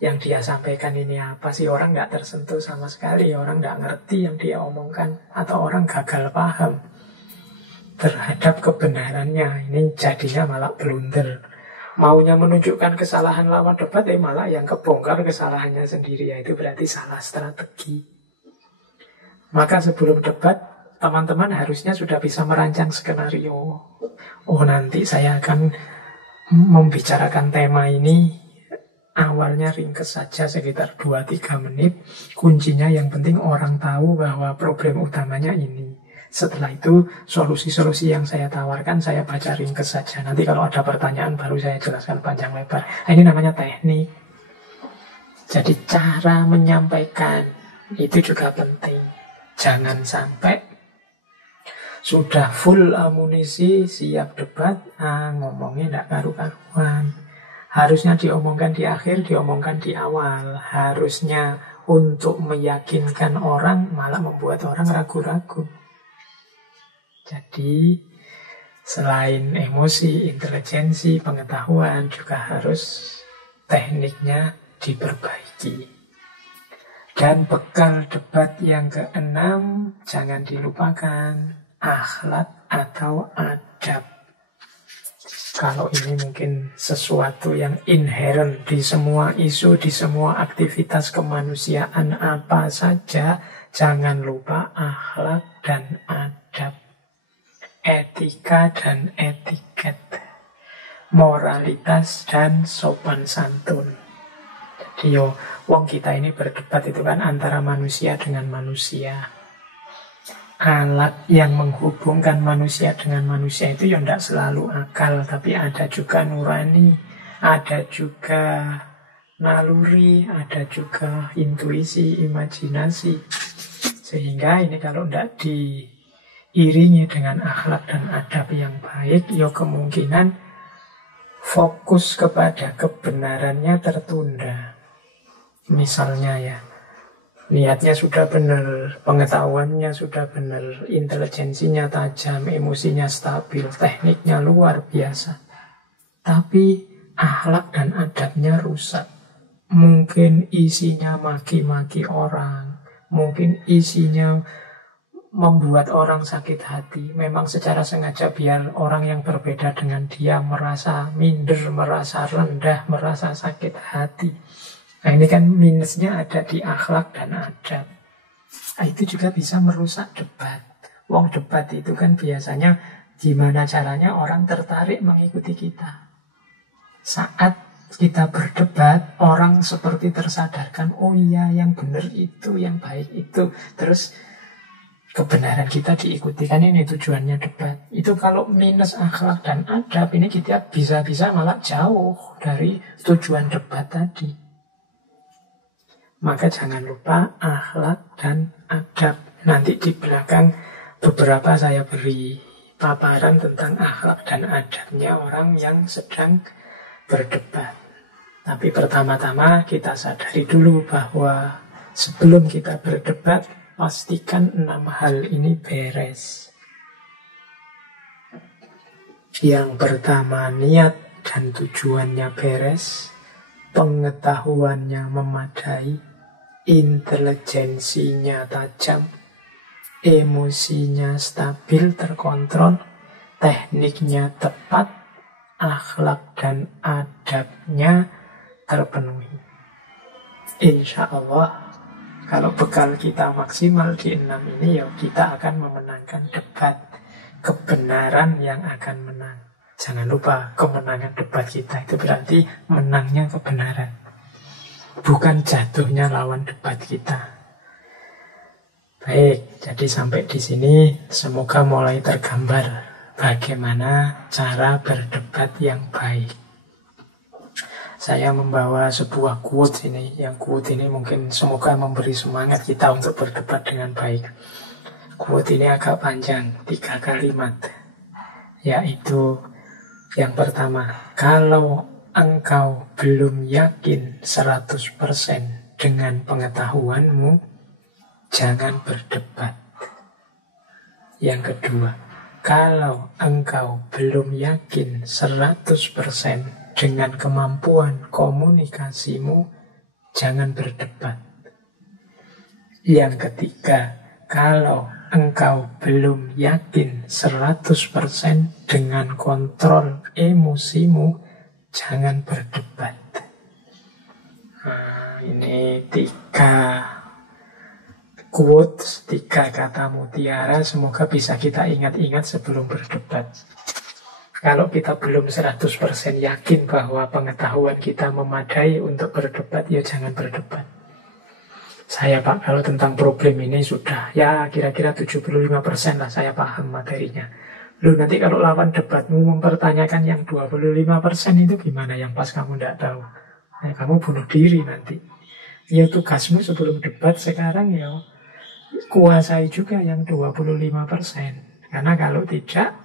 Yang dia sampaikan ini apa sih, orang tidak tersentuh sama sekali, orang tidak ngerti yang dia omongkan, atau orang gagal paham terhadap kebenarannya. Ini jadinya malah blunder. Maunya menunjukkan kesalahan lawan debat, malah yang kebongkar kesalahannya sendiri, yaitu berarti salah strategi. Maka sebelum debat, teman-teman harusnya sudah bisa merancang skenario. Oh, nanti saya akan membicarakan tema ini. Awalnya ringkes saja sekitar 2-3 menit. Kuncinya yang penting orang tahu bahwa problem utamanya ini. Setelah itu solusi-solusi yang saya tawarkan saya baca ringkes saja. Nanti kalau ada pertanyaan baru saya jelaskan panjang lebar. Nah, ini namanya teknik. Jadi cara menyampaikan itu juga penting. Jangan sampai sudah full amunisi, siap debat, ngomongnya tidak karu-karuan. Harusnya diomongkan di akhir, diomongkan di awal. Harusnya untuk meyakinkan orang, malah membuat orang ragu-ragu. Jadi, selain emosi, intelijensi, pengetahuan, juga harus tekniknya diperbaiki. Dan bekal debat yang keenam, jangan dilupakan, akhlak atau adab. Kalau ini mungkin sesuatu yang inherent di semua isu, di semua aktivitas kemanusiaan apa saja, jangan lupa akhlak dan adab. Etika dan etiket. Moralitas dan sopan santun. Jadi wong kita ini berdebat itu kan antara manusia dengan manusia. alat yang menghubungkan manusia dengan manusia itu ya tidak selalu akal, tapi ada juga nurani, ada juga naluri, ada juga intuisi, imajinasi. Sehingga ini kalau tidak diiringi dengan akhlak dan adab yang baik, ya kemungkinan fokus kepada kebenarannya tertunda. Misalnya ya, niatnya sudah benar, pengetahuannya sudah benar, intelijensinya tajam, emosinya stabil, tekniknya luar biasa. Tapi akhlak dan adabnya rusak. Mungkin isinya maki-maki orang, mungkin isinya membuat orang sakit hati. Memang secara sengaja biar orang yang berbeda dengan dia merasa minder, merasa rendah, merasa sakit hati. Nah ini kan minusnya ada di akhlak dan adab. Nah, itu juga bisa merusak debat. Wong debat itu kan biasanya gimana caranya orang tertarik mengikuti kita. Saat kita berdebat, orang seperti tersadarkan, oh iya yang benar itu, yang baik itu. Terus kebenaran kita diikuti. Kan ini tujuannya debat. Itu kalau minus akhlak dan adab, ini kita bisa-bisa malah jauh dari tujuan debat tadi. Maka jangan lupa akhlak dan adab. Nanti di belakang beberapa saya beri paparan tentang akhlak dan adabnya orang yang sedang berdebat. Tapi pertama-tama kita sadari dulu bahwa sebelum kita berdebat, pastikan 6 hal ini beres. Yang pertama, niat dan tujuannya beres, pengetahuannya memadai, intelijensinya tajam, emosinya stabil, terkontrol, tekniknya tepat, akhlak dan adabnya terpenuhi. Insya Allah, kalau bekal kita maksimal di 6 ini, ya kita akan memenangkan debat. Kebenaran yang akan menang. Jangan lupa, kemenangan debat kita itu berarti menangnya kebenaran, bukan jatuhnya lawan debat kita. Baik, jadi sampai di sini semoga mulai tergambar bagaimana cara berdebat yang baik. Saya membawa sebuah quote ini. Yang quote ini mungkin semoga memberi semangat kita untuk berdebat dengan baik. Quote ini agak panjang, 3 kalimat. Yaitu yang pertama, kalau engkau belum yakin 100% dengan pengetahuanmu, jangan berdebat. Yang kedua, kalau engkau belum yakin 100% dengan kemampuan komunikasimu, jangan berdebat. Yang ketiga, kalau engkau belum yakin 100% dengan kontrol emosimu, jangan berdebat. Nah, ini 3 quotes, 3 kata mutiara. Semoga bisa kita ingat-ingat sebelum berdebat. Kalau kita belum 100% yakin bahwa pengetahuan kita memadai untuk berdebat, ya jangan berdebat. Saya Pak, kalau tentang problem ini sudah ya kira-kira 75% lah saya paham materinya. Lu nanti kalau lawan debatmu mempertanyakan yang 25% itu gimana, yang pas kamu tidak tahu. Nah, kamu bunuh diri nanti. Ya tugasmu sebelum debat sekarang ya kuasai juga yang 25%. Karena kalau tidak,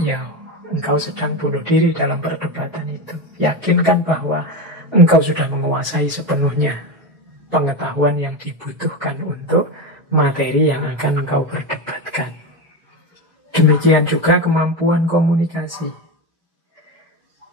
ya engkau sedang bunuh diri dalam perdebatan itu. Yakinkan bahwa engkau sudah menguasai sepenuhnya pengetahuan yang dibutuhkan untuk materi yang akan engkau berdebatkan. Demikian juga kemampuan komunikasi.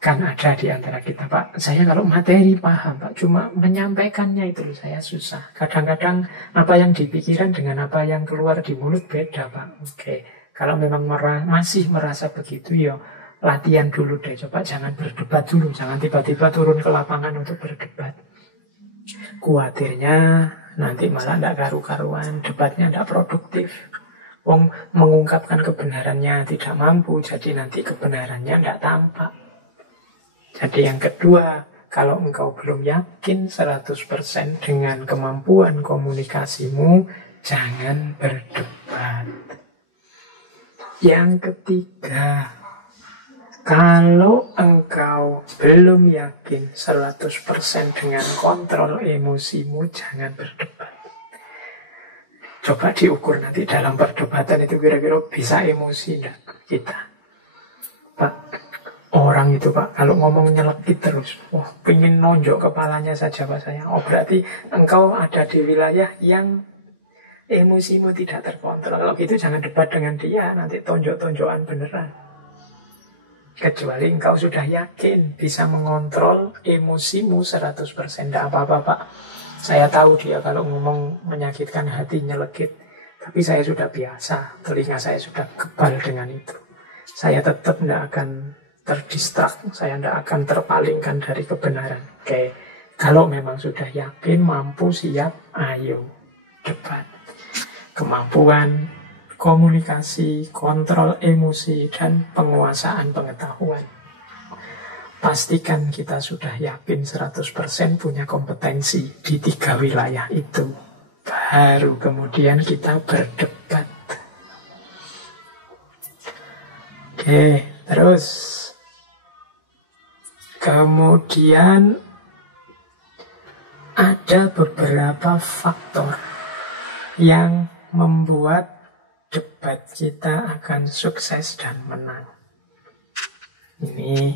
Kan ada di antara kita, Pak, saya kalau materi paham, Pak, cuma menyampaikannya itu saya susah. Kadang-kadang apa yang dipikiran dengan apa yang keluar di mulut beda, Pak. Oke, kalau memang masih merasa begitu, ya latihan dulu deh. Coba jangan berdebat dulu, jangan tiba-tiba turun ke lapangan untuk berdebat. Kuatirnya nanti malah tidak karu-karuan, debatnya tidak produktif. Wong mengungkapkan kebenarannya tidak mampu, jadi nanti kebenarannya tidak tampak. Jadi yang kedua, kalau engkau belum yakin 100% dengan kemampuan komunikasimu, jangan berdebat. debat. Yang ketiga, kalau engkau belum yakin 100% dengan kontrol emosimu, jangan berdebat. Coba diukur nanti dalam perdebatan itu kira-kira bisa emosi enggak kita. Pak, orang itu Pak, kalau ngomong nyelekit terus, pengen nonjok kepalanya saja Pak saya. Berarti engkau ada di wilayah yang emosimu tidak terkontrol. Kalau gitu jangan debat dengan dia, nanti tonjok-tonjokan beneran. Kecuali engkau sudah yakin bisa mengontrol emosimu 100%. Tidak apa-apa Pak, saya tahu dia kalau ngomong menyakitkan hati, nyelekit, tapi saya sudah biasa, telinga saya sudah kebal dengan itu. Saya tetap tidak akan terdistrak, saya tidak akan terpalingkan dari kebenaran. Oke, kalau memang sudah yakin, mampu, siap, ayo debat. Kemampuan komunikasi, kontrol emosi, dan penguasaan pengetahuan. Pastikan kita sudah yakin 100% punya kompetensi di 3 wilayah itu. Baru kemudian kita berdebat. Oke, terus. Kemudian ada beberapa faktor yang membuat debat kita akan sukses dan menang. Ini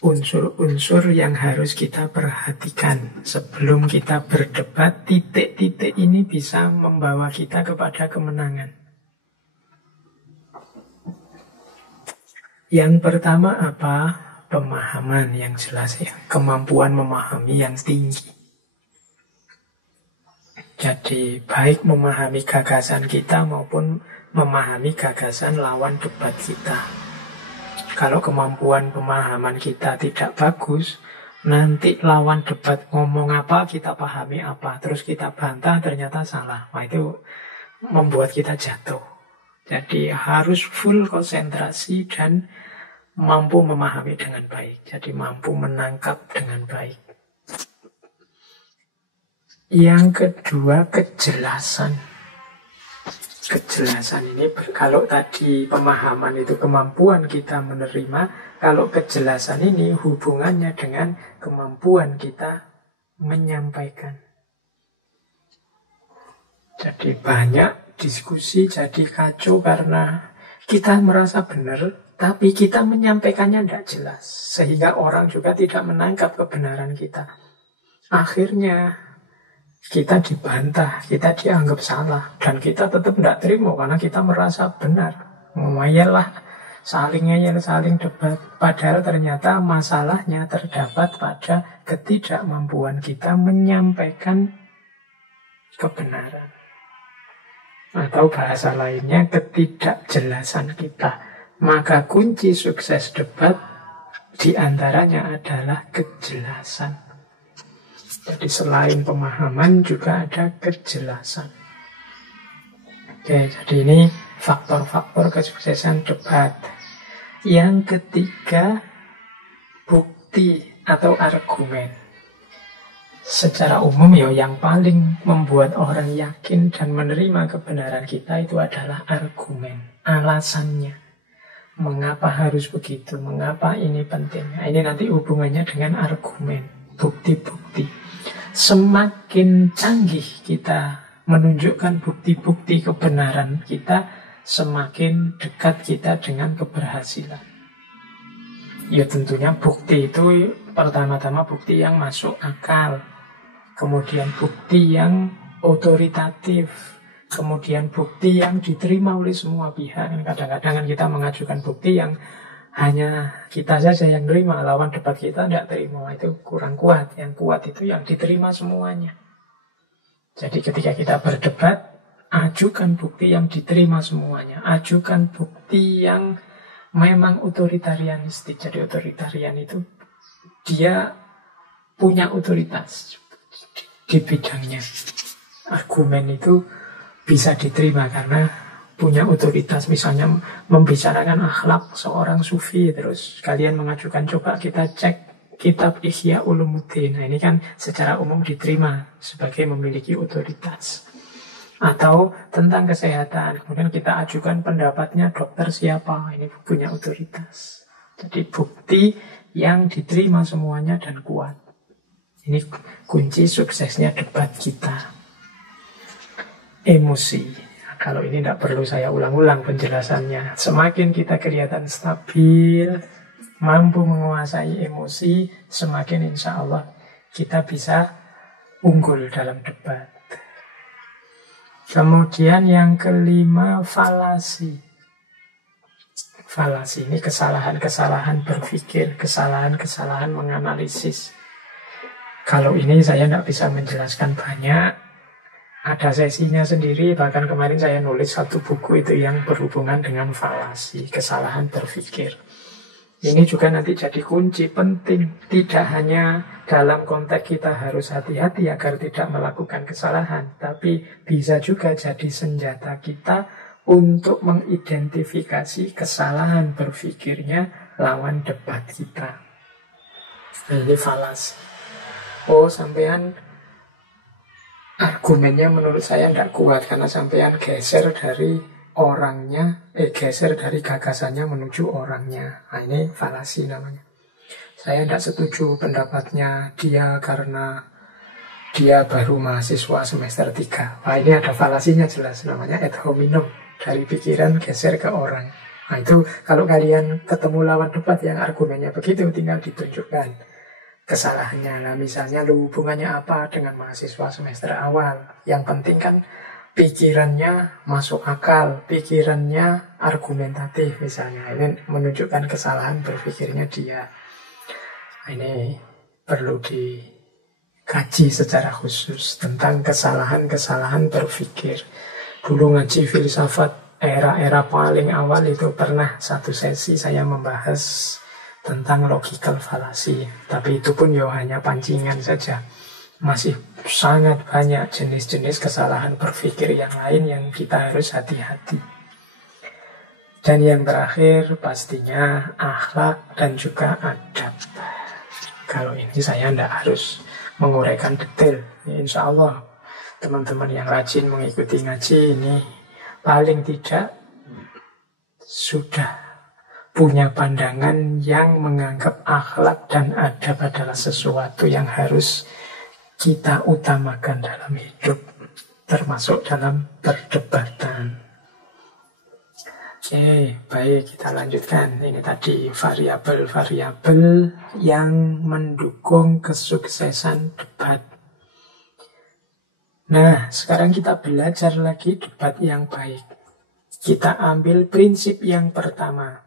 unsur-unsur yang harus kita perhatikan sebelum kita berdebat. Titik-titik ini bisa membawa kita kepada kemenangan. Yang pertama apa? Pemahaman yang jelas ya. Kemampuan memahami yang tinggi. Jadi baik memahami gagasan kita maupun memahami gagasan lawan debat kita. Kalau kemampuan pemahaman kita tidak bagus, nanti lawan debat ngomong apa, kita pahami apa, terus kita bantah ternyata salah. Nah, itu membuat kita jatuh. Jadi harus full konsentrasi dan mampu memahami dengan baik. Jadi mampu menangkap dengan baik. Yang kedua, kejelasan. Kejelasan ini, kalau tadi pemahaman itu kemampuan kita menerima, kalau kejelasan ini hubungannya dengan kemampuan kita menyampaikan. Jadi banyak diskusi jadi kacau karena kita merasa benar, tapi kita menyampaikannya tidak jelas. Sehingga orang juga tidak menangkap kebenaran kita. Akhirnya kita dibantah, kita dianggap salah, dan kita tetap tidak terima karena kita merasa benar. Ngeyel, saling debat. Padahal ternyata masalahnya terdapat pada ketidakmampuan kita menyampaikan kebenaran. Atau bahasa lainnya, ketidakjelasan kita. Maka kunci sukses debat diantaranya adalah kejelasan. Jadi selain pemahaman juga ada kejelasan. Oke, jadi ini faktor-faktor kesuksesan debat. Yang ketiga, bukti atau argumen. Secara umum ya yang paling membuat orang yakin dan menerima kebenaran kita itu adalah argumen, alasannya. Mengapa harus begitu? Mengapa ini penting? Nah, ini nanti hubungannya dengan argumen, bukti-bukti. Semakin canggih kita menunjukkan bukti-bukti kebenaran kita, semakin dekat kita dengan keberhasilan. Ya tentunya bukti itu pertama-tama bukti yang masuk akal, kemudian bukti yang otoritatif, kemudian bukti yang diterima oleh semua pihak. Kadang-kadang kita mengajukan bukti yang hanya kita saja yang terima, lawan debat kita tidak terima. Itu kurang kuat. Yang kuat itu yang diterima semuanya. Jadi ketika kita berdebat, ajukan bukti yang diterima semuanya. Ajukan bukti yang memang otoritarianistik. Jadi otoritarian itu dia punya otoritas di bidangnya. Argumen itu bisa diterima karena punya otoritas, misalnya membicarakan akhlak seorang sufi, terus kalian mengajukan coba kita cek kitab Ihya Ulumuddin. Nah, ini kan secara umum diterima sebagai memiliki otoritas. Atau tentang kesehatan, kemudian kita ajukan pendapatnya dokter siapa, ini punya otoritas. Jadi bukti yang diterima semuanya dan kuat. Ini kunci suksesnya debat kita. Emosi. Kalau ini tidak perlu saya ulang-ulang penjelasannya. Semakin kita kelihatan stabil, mampu menguasai emosi, semakin insya Allah kita bisa unggul dalam debat. Kemudian yang kelima, falasi. Falasi ini kesalahan-kesalahan berpikir, kesalahan-kesalahan menganalisis. Kalau ini saya tidak bisa menjelaskan banyak. Ada sesinya sendiri, bahkan kemarin saya nulis satu buku itu yang berhubungan dengan falasi, kesalahan berpikir. Ini juga nanti jadi kunci penting. Tidak hanya dalam konteks kita harus hati-hati agar tidak melakukan kesalahan, tapi bisa juga jadi senjata kita untuk mengidentifikasi kesalahan berpikirnya lawan debat kita. Ini falasi. Oh, sampean argumennya menurut saya tidak kuat karena sampean geser dari orangnya, geser dari gagasannya menuju orangnya. Nah, ini falasi namanya. Saya tidak setuju pendapatnya dia karena dia baru mahasiswa semester 3. Nah, ini ada falasinya jelas, namanya ad hominem. Dari pikiran geser ke orang. Nah, itu kalau kalian ketemu lawan debat yang argumennya begitu, tinggal ditunjukkan kesalahannya. Nah, misalnya lu hubungannya apa dengan mahasiswa semester awal. Yang penting kan pikirannya masuk akal, pikirannya argumentatif misalnya. Ini menunjukkan kesalahan berpikirnya dia. Nah, ini perlu dikaji secara khusus tentang kesalahan-kesalahan berpikir. Dulu ngaji filsafat era-era paling awal itu pernah satu sesi saya membahas tentang logical fallacy. Tapi itu pun ya hanya pancingan saja. Masih sangat banyak jenis-jenis kesalahan berpikir yang lain yang kita harus hati-hati. Dan yang terakhir pastinya akhlak dan juga adab. Kalau ini saya tidak harus menguraikan detail. Ya, insya Allah teman-teman yang rajin mengikuti ngaji ini paling tidak sudah punya pandangan yang menganggap akhlak dan adab adalah sesuatu yang harus kita utamakan dalam hidup, termasuk dalam perdebatan. Oke, baik, kita lanjutkan. Ini tadi variabel-variabel yang mendukung kesuksesan debat. Nah, sekarang kita belajar lagi debat yang baik. Kita ambil prinsip yang pertama.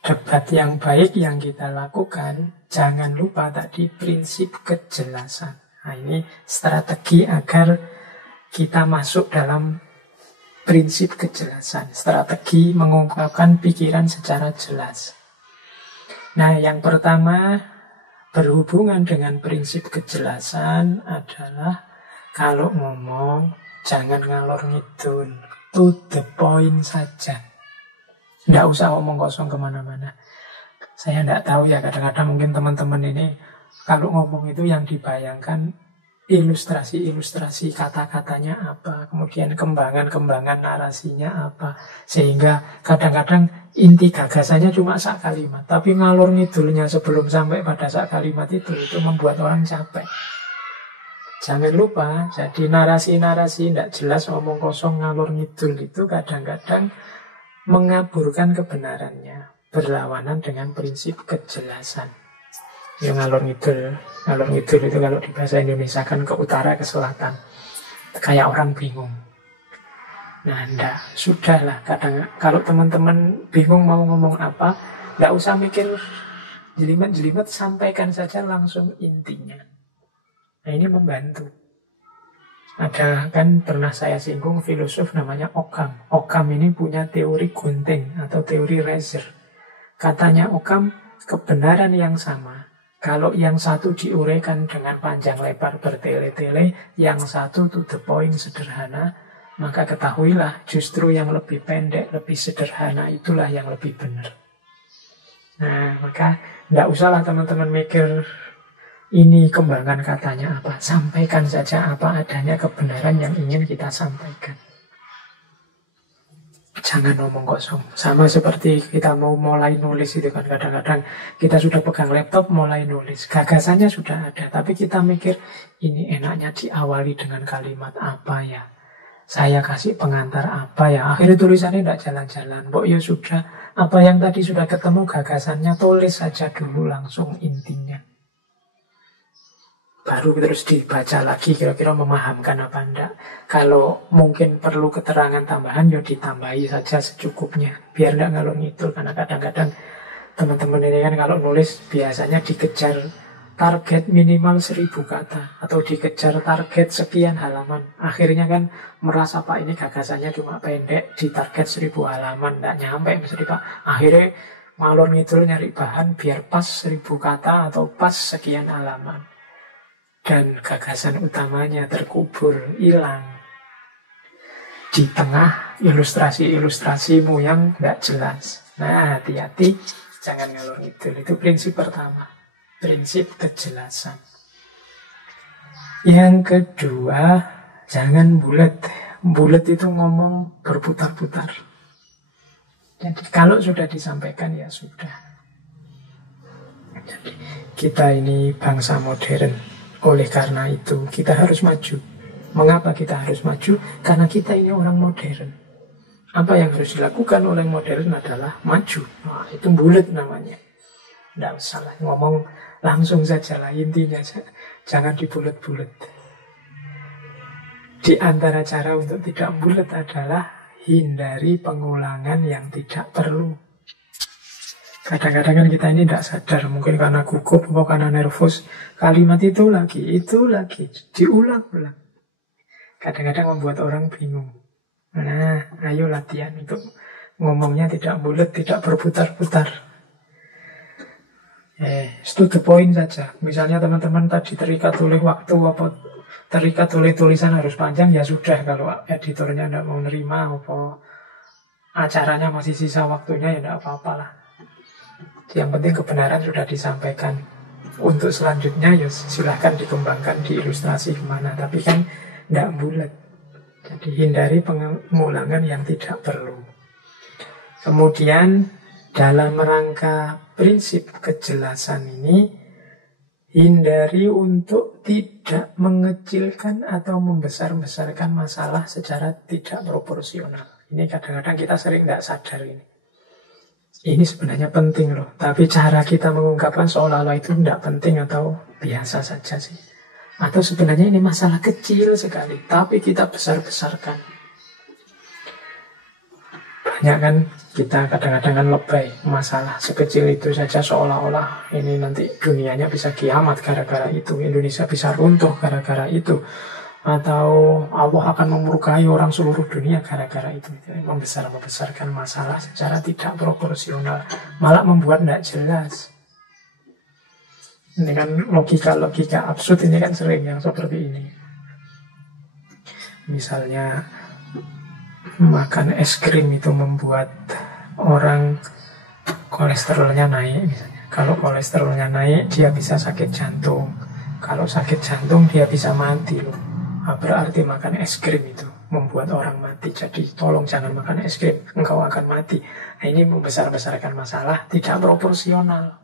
Debat yang baik yang kita lakukan, jangan lupa tadi prinsip kejelasan. Nah, ini strategi agar kita masuk dalam prinsip kejelasan. Strategi mengungkapkan pikiran secara jelas. Nah, yang pertama berhubungan dengan prinsip kejelasan adalah kalau ngomong jangan ngalor ngidul, to the point saja. Tidak usah omong kosong kemana-mana. Saya tidak tahu ya, kadang-kadang mungkin teman-teman ini kalau ngomong itu yang dibayangkan ilustrasi-ilustrasi kata-katanya apa, kemudian kembangan-kembangan narasinya apa, sehingga kadang-kadang inti gagasannya cuma sak kalimat, tapi ngalor ngidulnya sebelum sampai pada sak kalimat itu membuat orang capek. Jangan lupa, jadi narasi-narasi tidak jelas, omong kosong, ngalor ngidul itu kadang-kadang mengaburkan kebenarannya, berlawanan dengan prinsip kejelasan. Ya, ngalor ngidul itu kalau di bahasa Indonesia kan ke utara ke selatan, kayak orang bingung. Nah, enggak, sudahlah. Kadang kalau teman-teman bingung mau ngomong apa, enggak usah mikir jelimet-jelimet, sampaikan saja langsung intinya. Nah, ini membantu. Ada kan pernah saya singgung filosof namanya Occam. Occam ini punya teori gunting atau teori Razer. Katanya Occam, kebenaran yang sama. Kalau yang satu diuraikan dengan panjang lebar bertele-tele, yang satu to the point sederhana, maka ketahuilah justru yang lebih pendek, lebih sederhana itulah yang lebih benar. Nah, maka tidak usahlah teman-teman mikir Ini kembangan katanya apa? Sampaikan saja apa adanya kebenaran yang ingin kita sampaikan. Jangan ngomong kosong. Sama seperti kita mau mulai nulis itu kan, kadang-kadang kita sudah pegang laptop mulai nulis. Gagasannya sudah ada, tapi kita mikir ini enaknya diawali dengan kalimat apa ya? Saya kasih pengantar apa ya? Akhirnya tulisannya tidak jalan-jalan. Mbok ya sudah, apa yang tadi sudah ketemu gagasannya, tulis saja dulu langsung intinya. Baru terus dibaca lagi kira-kira memahamkan apa enggak. Kalau mungkin perlu keterangan tambahan, ya ditambahi saja secukupnya. Biar enggak ngalor ngidul, karena kadang-kadang teman-teman ini kan kalau nulis biasanya dikejar target minimal 1000 kata. Atau dikejar target sekian halaman. Akhirnya kan merasa Pak ini gagasannya cuma pendek, di target 1000 halaman. Enggak nyampe misalnya Pak. Akhirnya ngalor ngidul nyari bahan biar pas 1000 kata atau pas sekian halaman. Dan gagasan utamanya terkubur, hilang di tengah ilustrasi-ilustrasimu yang tidak jelas. Nah, hati-hati, jangan ngalor ngidul. Itu prinsip pertama, prinsip kejelasan. Yang kedua, jangan bulat. Bulat itu ngomong berputar-putar. Jadi kalau sudah disampaikan ya sudah. Jadi kita ini bangsa modern. Oleh karena itu kita harus maju. Mengapa kita harus maju? Karena kita ini orang modern. Apa yang harus dilakukan oleh modern adalah maju. Nah, itu bulat namanya. Tidak usah lah ngomong langsung saja lah intinya. Jangan dibulet-bulet. Di antara cara untuk tidak bulat adalah hindari pengulangan yang tidak perlu. Kadang-kadang kan kita ini tidak sadar, mungkin karena gugup atau karena nervous, kalimat itu lagi, diulang-ulang. Kadang-kadang membuat orang bingung. Nah, ayo latihan untuk ngomongnya tidak bulat, tidak berputar-putar. To the point saja. Misalnya teman-teman tadi terikat oleh waktu, apa terikat oleh tulisan harus panjang, ya sudah. Kalau editornya tidak mau nerima, apa acaranya masih sisa waktunya, ya tidak apa-apa lah. Yang penting kebenaran sudah disampaikan. Untuk selanjutnya ya silahkan dikembangkan di ilustrasi kemana. Tapi kan tidak bulat. Jadi hindari pengulangan yang tidak perlu. Kemudian dalam rangka prinsip kejelasan ini, hindari untuk tidak mengecilkan atau membesar-besarkan masalah secara tidak proporsional. Ini kadang-kadang kita sering tidak sadar ini. Ini sebenarnya penting loh, tapi cara kita mengungkapkan seolah-olah itu tidak penting atau biasa saja sih. Atau sebenarnya ini masalah kecil sekali, tapi kita besar-besarkan. Banyak kan kita kadang-kadang kan lebay, masalah sekecil itu saja seolah-olah ini nanti dunianya bisa kiamat gara-gara itu, Indonesia bisa runtuh gara-gara itu, atau Allah akan memurkai orang seluruh dunia gara-gara itu. Membesar-besarkan masalah secara tidak proporsional, malah membuat tidak jelas. Ini kan logika-logika absurd ini kan sering yang seperti ini. Misalnya makan es krim itu membuat orang kolesterolnya naik misalnya. Kalau kolesterolnya naik dia bisa sakit jantung. Kalau sakit jantung dia bisa mati loh. Berarti makan es krim itu membuat orang mati. Jadi tolong jangan makan es krim, engkau akan mati. Nah, ini membesar-besarkan masalah, tidak proporsional.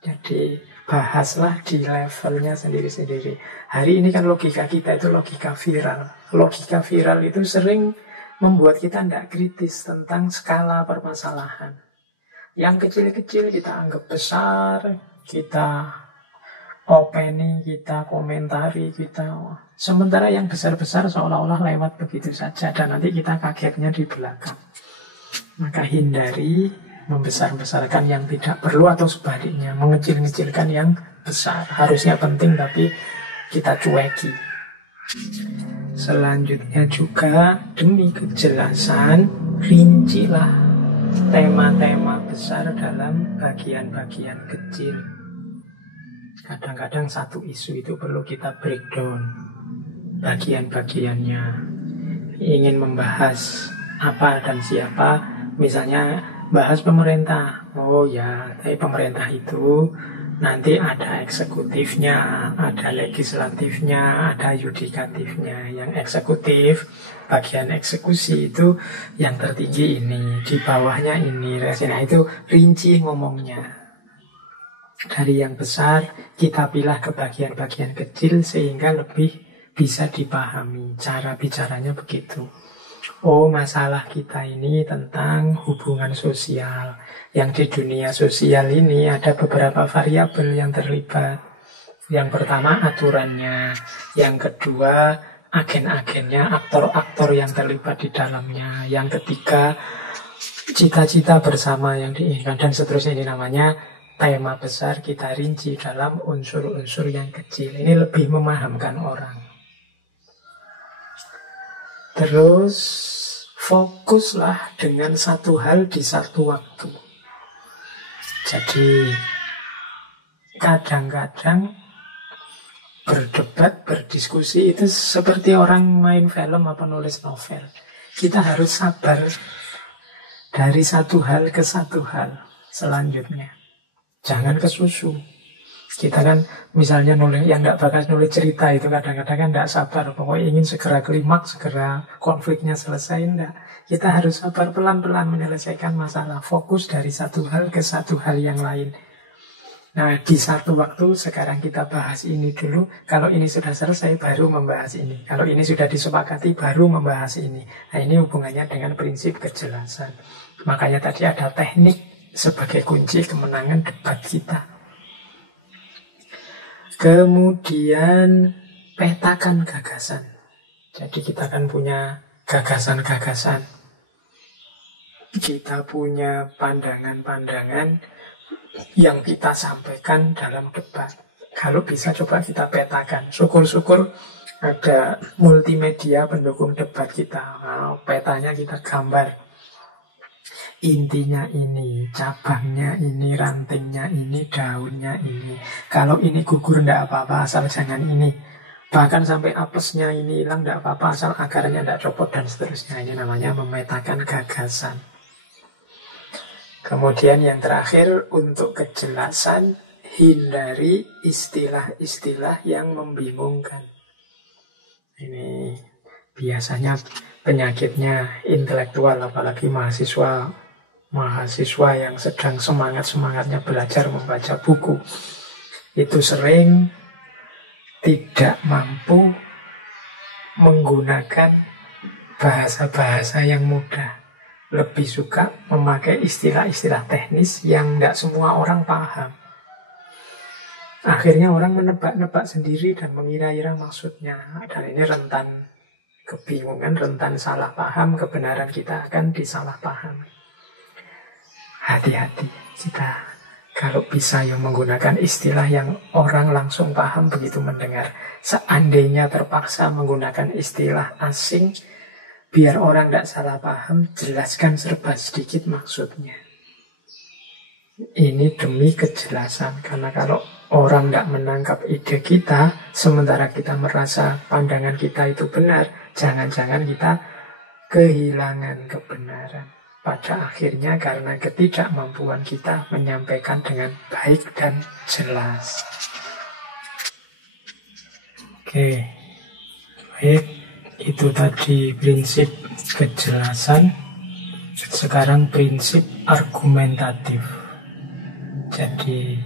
Jadi bahaslah di levelnya sendiri-sendiri. Hari ini kan logika kita itu logika viral. Logika viral itu sering membuat kita tidak kritis tentang skala permasalahan. Yang kecil-kecil kita anggap besar, kita opini, kita komentari, sementara yang besar-besar seolah-olah lewat begitu saja, dan nanti kita kagetnya di belakang. Maka hindari membesar-besarkan yang tidak perlu, atau sebaliknya mengecil-ngecilkan yang besar. Harusnya penting tapi kita cueki. Selanjutnya juga demi kejelasan, rincilah tema-tema besar dalam bagian-bagian kecil. Kadang-kadang satu isu itu perlu kita breakdown bagian-bagiannya. Ingin membahas apa dan siapa, misalnya bahas pemerintah. Oh ya, tapi pemerintah itu Nanti ada eksekutifnya, ada legislatifnya, ada yudikatifnya. Yang eksekutif, bagian eksekusi itu yang tertinggi ini, di bawahnya ini. Nah itu rinci ngomongnya. Dari yang besar kita pilah ke bagian-bagian kecil sehingga lebih bisa dipahami. Cara bicaranya begitu. Oh, masalah kita ini tentang hubungan sosial. Yang di dunia sosial ini ada beberapa variabel yang terlibat. Yang pertama aturannya, yang kedua agen-agennya, aktor-aktor yang terlibat di dalamnya, yang ketiga cita-cita bersama yang diinginkan, dan seterusnya. Ini namanya tema besar, kita rinci dalam unsur-unsur yang kecil. Ini lebih memahamkan orang. Terus fokuslah dengan satu hal di satu waktu. Jadi kadang-kadang berdebat, berdiskusi itu seperti orang main film apa nulis novel. Kita harus sabar dari satu hal ke satu hal selanjutnya. Jangan kesusu. Kita kan misalnya nulis, yang nggak bakal nulis cerita itu kadang-kadang kan nggak sabar. Pokoknya ingin segera klimaks, segera konfliknya selesai. Enggak. Kita harus sabar pelan-pelan menyelesaikan masalah. Fokus dari satu hal ke satu hal yang lain. Nah, di satu waktu sekarang kita bahas ini dulu. Kalau ini sudah selesai, baru membahas ini. Kalau ini sudah disepakati, baru membahas ini. Nah, ini hubungannya dengan prinsip kejelasan. Makanya tadi ada teknik sebagai kunci kemenangan debat kita. Kemudian petakan gagasan. Jadi kita kan punya gagasan-gagasan. Kita punya pandangan-pandangan yang kita sampaikan dalam debat. Kalau bisa coba kita petakan. Syukur-syukur ada multimedia pendukung debat kita. Nah, petanya kita gambar. Intinya ini, cabangnya ini, rantingnya ini, daunnya ini. Kalau ini gugur tidak apa-apa, asal jangan ini. Bahkan sampai apesnya ini hilang tidak apa-apa, asal akarnya tidak copot dan seterusnya. Ini namanya memetakan gagasan. Kemudian yang terakhir, untuk kejelasan, hindari istilah-istilah yang membingungkan. Ini biasanya penyakitnya intelektual, apalagi mahasiswa yang sedang semangat-semangatnya belajar membaca buku. Itu sering tidak mampu menggunakan bahasa-bahasa yang mudah. Lebih suka memakai istilah-istilah teknis yang tidak semua orang paham. Akhirnya orang menebak-nebak sendiri dan mengira-ira maksudnya. Dan ini rentan kebingungan, rentan salah paham, kebenaran kita akan disalah paham. Hati-hati kita kalau bisa yang menggunakan istilah yang orang langsung paham begitu mendengar. Seandainya terpaksa menggunakan istilah asing, biar orang tidak salah paham, jelaskan serba sedikit maksudnya. Ini demi kejelasan, karena kalau orang tidak menangkap ide kita, sementara kita merasa pandangan kita itu benar, jangan-jangan kita kehilangan kebenaran. Pada akhirnya karena ketidakmampuan kita menyampaikan dengan baik dan jelas. Oke, baik. Itu tadi prinsip kejelasan. Sekarang prinsip argumentatif. Jadi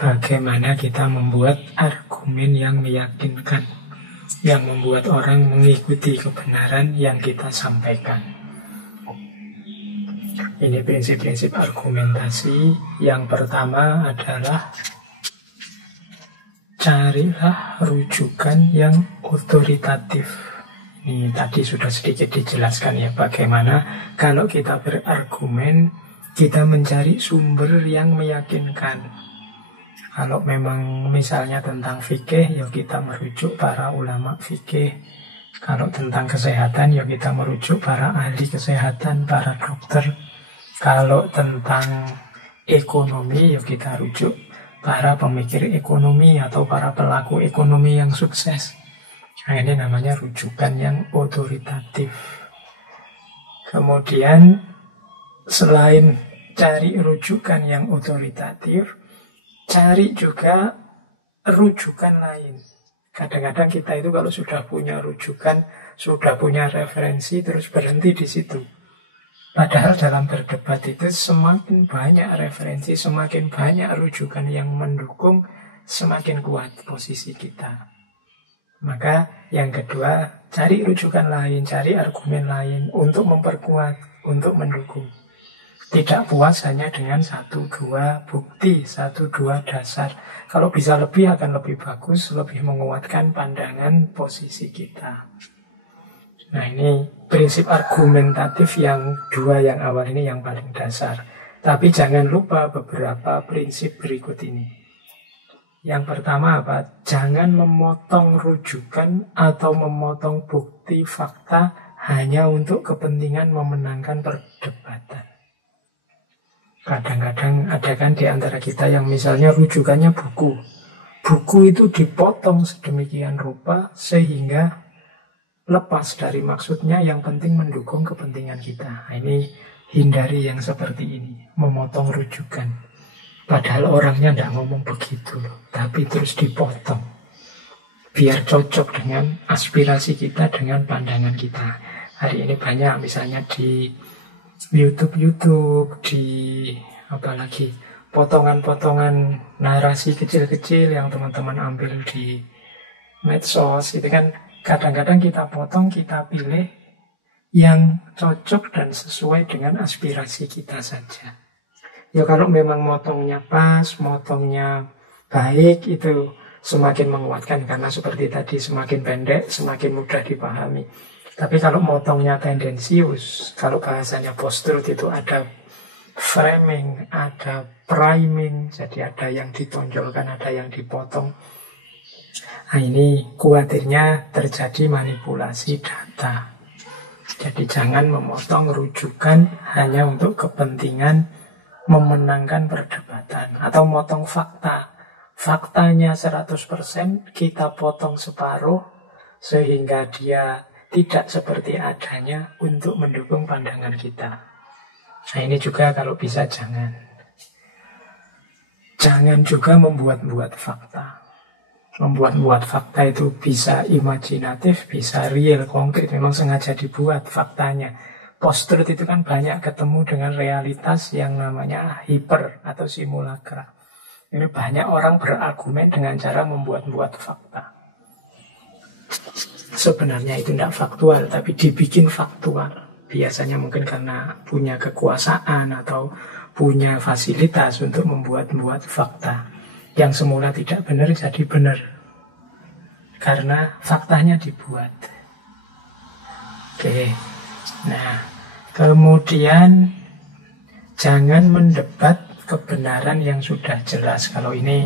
bagaimana kita membuat argumen yang meyakinkan, yang membuat orang mengikuti kebenaran yang kita sampaikan. Ini prinsip-prinsip argumentasi. Yang pertama adalah carilah rujukan yang otoritatif. Ini tadi sudah sedikit dijelaskan ya, bagaimana kalau kita berargumen, kita mencari sumber yang meyakinkan. Kalau memang misalnya tentang fikih, ya kita merujuk para ulama fikih. Kalau tentang kesehatan, ya kita merujuk para ahli kesehatan, para dokter. Kalau tentang ekonomi, ya kita rujuk para pemikir ekonomi atau para pelaku ekonomi yang sukses. Nah, ini namanya rujukan yang otoritatif. Kemudian selain cari rujukan yang otoritatif, cari juga rujukan lain. Kadang-kadang kita itu kalau sudah punya rujukan, sudah punya referensi, terus berhenti di situ. Padahal dalam berdebat itu semakin banyak referensi, semakin banyak rujukan yang mendukung, semakin kuat posisi kita. Maka yang kedua, cari rujukan lain, cari argumen lain untuk memperkuat, untuk mendukung. Tidak puas hanya dengan 1-2 bukti, 1-2 dasar. Kalau bisa lebih akan lebih bagus, lebih menguatkan pandangan posisi kita. Nah, ini prinsip argumentatif yang dua yang awal ini yang paling dasar. Tapi jangan lupa beberapa prinsip berikut ini. Yang pertama apa? Jangan memotong rujukan atau memotong bukti fakta hanya untuk kepentingan memenangkan perdebatan. Kadang-kadang ada kan di antara kita yang misalnya rujukannya buku. Buku itu dipotong sedemikian rupa sehingga lepas dari maksudnya, yang penting mendukung kepentingan kita. Nah, ini hindari yang seperti ini, memotong rujukan. Padahal orangnya tidak ngomong begitu loh, tapi terus dipotong. Biar cocok dengan aspirasi kita, dengan pandangan kita. Hari ini banyak misalnya di YouTube, di apalagi potongan-potongan narasi kecil-kecil yang teman-teman ambil di medsos, itu kan kadang-kadang kita potong, kita pilih yang cocok dan sesuai dengan aspirasi kita saja. Ya kalau memang motongnya pas, motongnya baik, itu semakin menguatkan. Karena seperti tadi, semakin pendek, semakin mudah dipahami. Tapi kalau motongnya tendensius, kalau bahasanya post-truth itu ada framing, ada priming, jadi ada yang ditonjolkan, ada yang dipotong. Nah, ini khawatirnya terjadi manipulasi data. Jadi jangan memotong rujukan hanya untuk kepentingan memenangkan perdebatan. Atau motong fakta. Faktanya 100%, kita potong separuh sehingga dia tidak seperti adanya untuk mendukung pandangan kita. Nah, ini juga kalau bisa jangan. Jangan juga membuat-buat fakta. Membuat-buat fakta itu bisa imajinatif, bisa real, konkret. Memang sengaja dibuat faktanya. Post-truth itu kan banyak ketemu dengan realitas yang namanya hiper atau simulakra. Ini banyak orang berargumen dengan cara membuat-buat fakta. Sebenarnya itu tidak faktual, tapi dibikin faktual. Biasanya mungkin karena punya kekuasaan atau punya fasilitas untuk membuat-buat fakta. Yang semula tidak benar jadi benar. Karena faktanya dibuat. Oke. Nah, kemudian jangan mendebat kebenaran yang sudah jelas. Kalau ini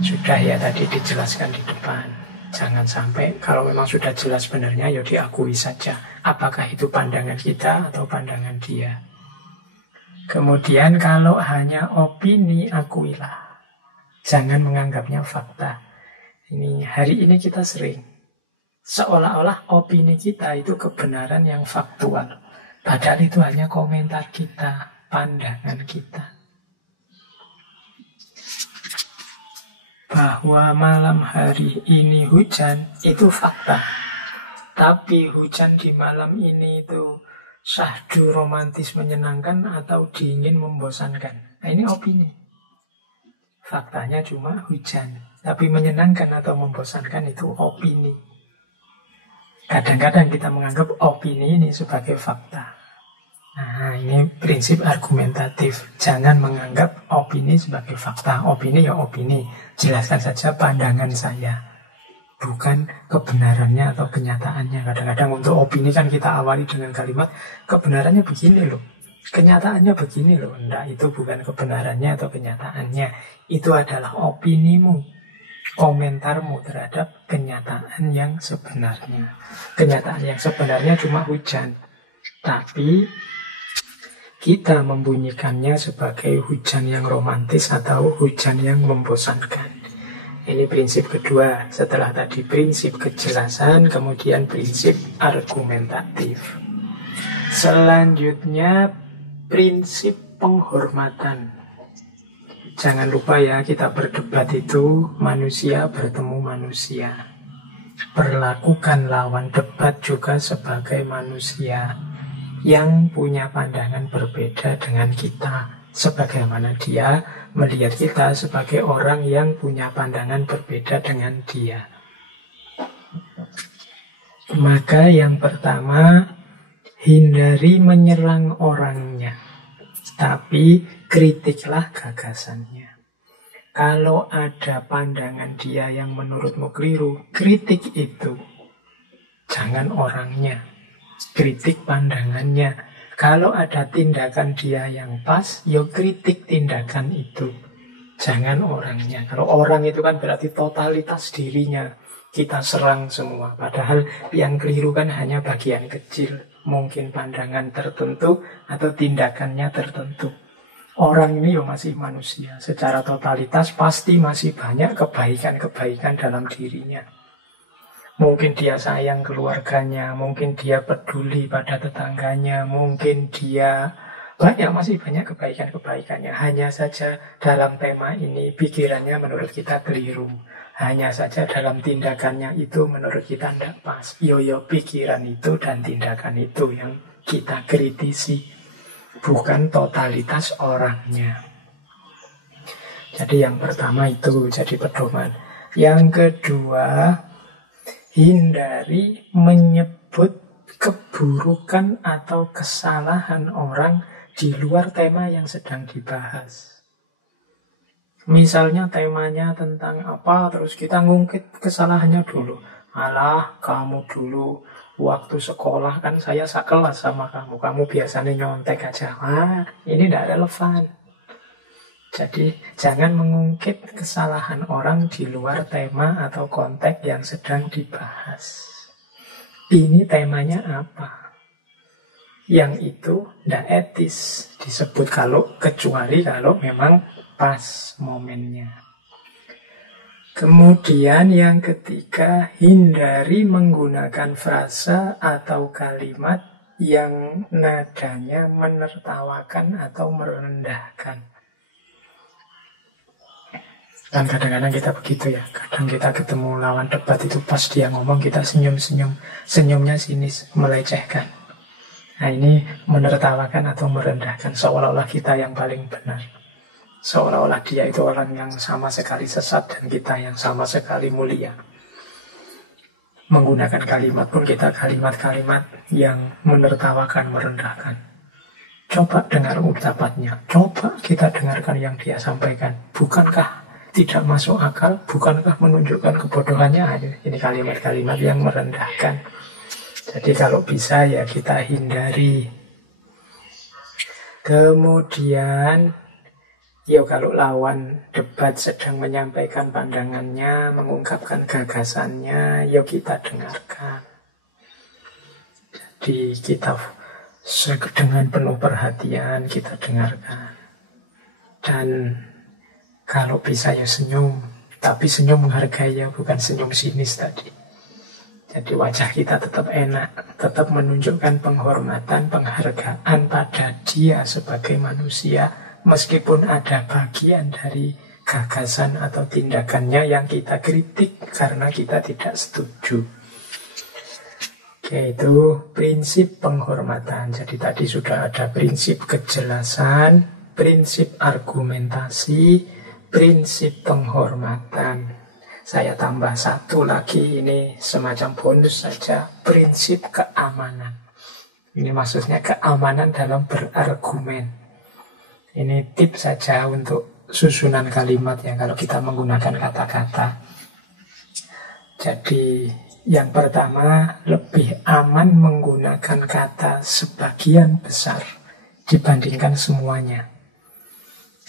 sudah ya tadi dijelaskan di depan. Jangan sampai kalau memang sudah jelas benarnya ya diakui saja. Apakah itu pandangan kita atau pandangan dia. Kemudian kalau hanya opini, akuilah. Jangan menganggapnya fakta. Ini hari ini kita sering. Seolah-olah opini kita itu kebenaran yang faktual. Padahal itu hanya komentar kita, pandangan kita. Bahwa malam hari ini hujan, itu fakta. Tapi hujan di malam ini itu syahdu romantis menyenangkan atau dingin membosankan. Nah, ini opini. Faktanya cuma hujan. Tapi menyenangkan atau membosankan itu opini. Kadang-kadang kita menganggap opini ini sebagai fakta. Nah, ini prinsip argumentatif. Jangan menganggap opini sebagai fakta. Opini ya opini. Jelaskan saja pandangan saya. Bukan kebenarannya atau kenyataannya. Kadang-kadang untuk opini kan kita awali dengan kalimat kebenarannya begini loh. Kenyataannya begini loh. Enggak, itu bukan kebenarannya atau kenyataannya. Itu adalah opinimu. Komentarmu terhadap kenyataan yang sebenarnya. Kenyataan yang sebenarnya cuma hujan. Tapi kita membunyikannya sebagai hujan yang romantis atau hujan yang membosankan. Ini prinsip kedua. Setelah tadi prinsip kejelasan, kemudian prinsip argumentatif. Selanjutnya prinsip penghormatan. Jangan lupa ya, kita berdebat itu manusia bertemu manusia. Perlakukan lawan debat juga sebagai manusia yang punya pandangan berbeda dengan kita, sebagaimana dia melihat kita sebagai orang yang punya pandangan berbeda dengan dia. Maka yang pertama, hindari menyerang orangnya, tapi kritiklah gagasannya. Kalau ada pandangan dia yang menurutmu keliru, kritik itu. Jangan orangnya, kritik pandangannya. Kalau ada tindakan dia yang pas, ya kritik tindakan itu. Jangan orangnya. Kalau orang itu kan berarti totalitas dirinya. Kita serang semua. Padahal yang keliru kan hanya bagian kecil. Mungkin pandangan tertentu atau tindakannya tertentu. Orang ini ya masih manusia. Secara totalitas pasti masih banyak kebaikan-kebaikan dalam dirinya. Mungkin dia sayang keluarganya, mungkin dia peduli pada tetangganya, mungkin dia masih banyak kebaikan-kebaikannya. Hanya saja dalam tema ini pikirannya menurut kita keliru. Hanya saja dalam tindakannya itu menurut kita tidak pas. Yo pikiran itu dan tindakan itu yang kita kritisi. Bukan totalitas orangnya. Jadi yang pertama itu jadi pedoman. Yang kedua, hindari menyebut keburukan atau kesalahan orang di luar tema yang sedang dibahas. Misalnya temanya tentang apa, terus kita ngungkit kesalahannya dulu. Alah, kamu dulu waktu sekolah kan saya sekelas sama kamu. Kamu biasanya nyontek aja. Ini tidak relevan. Jadi jangan mengungkit kesalahan orang di luar tema atau konteks yang sedang dibahas. Ini temanya apa? Yang itu tidak etis disebut kecuali kalau memang pas momennya. Kemudian yang ketiga, hindari menggunakan frasa atau kalimat yang nadanya menertawakan atau merendahkan. Kan kadang-kadang kita begitu ya. Kadang kita ketemu lawan debat itu pas dia ngomong kita senyum-senyum. Senyumnya sinis, melecehkan. Nah ini menertawakan atau merendahkan. Seolah-olah kita yang paling benar. Seolah-olah dia itu orang yang sama sekali sesat dan kita yang sama sekali mulia. Menggunakan kalimat pun kita kalimat-kalimat yang menertawakan, merendahkan. Coba dengar ucapannya. Coba kita dengarkan yang dia sampaikan. Bukankah tidak masuk akal? Bukankah menunjukkan kebodohannya? Ini kalimat-kalimat yang merendahkan. Jadi kalau bisa ya kita hindari. Kemudian kalau lawan debat sedang menyampaikan pandangannya, mengungkapkan gagasannya, kita dengarkan. Jadi kita dengan penuh perhatian kita dengarkan. Dan kalau bisa senyum, tapi senyum menghargai bukan senyum sinis tadi. Jadi wajah kita tetap enak, tetap menunjukkan penghormatan, penghargaan pada dia sebagai manusia. Meskipun ada bagian dari gagasan atau tindakannya yang kita kritik karena kita tidak setuju. Oke, itu prinsip penghormatan. Jadi tadi sudah ada prinsip kejelasan, prinsip argumentasi, prinsip penghormatan. Saya tambah satu lagi, ini semacam bonus saja, prinsip keamanan. Ini maksudnya keamanan dalam berargumen. Ini tips saja untuk susunan kalimat ya kalau kita menggunakan kata-kata. Jadi yang pertama, lebih aman menggunakan kata sebagian besar dibandingkan semuanya.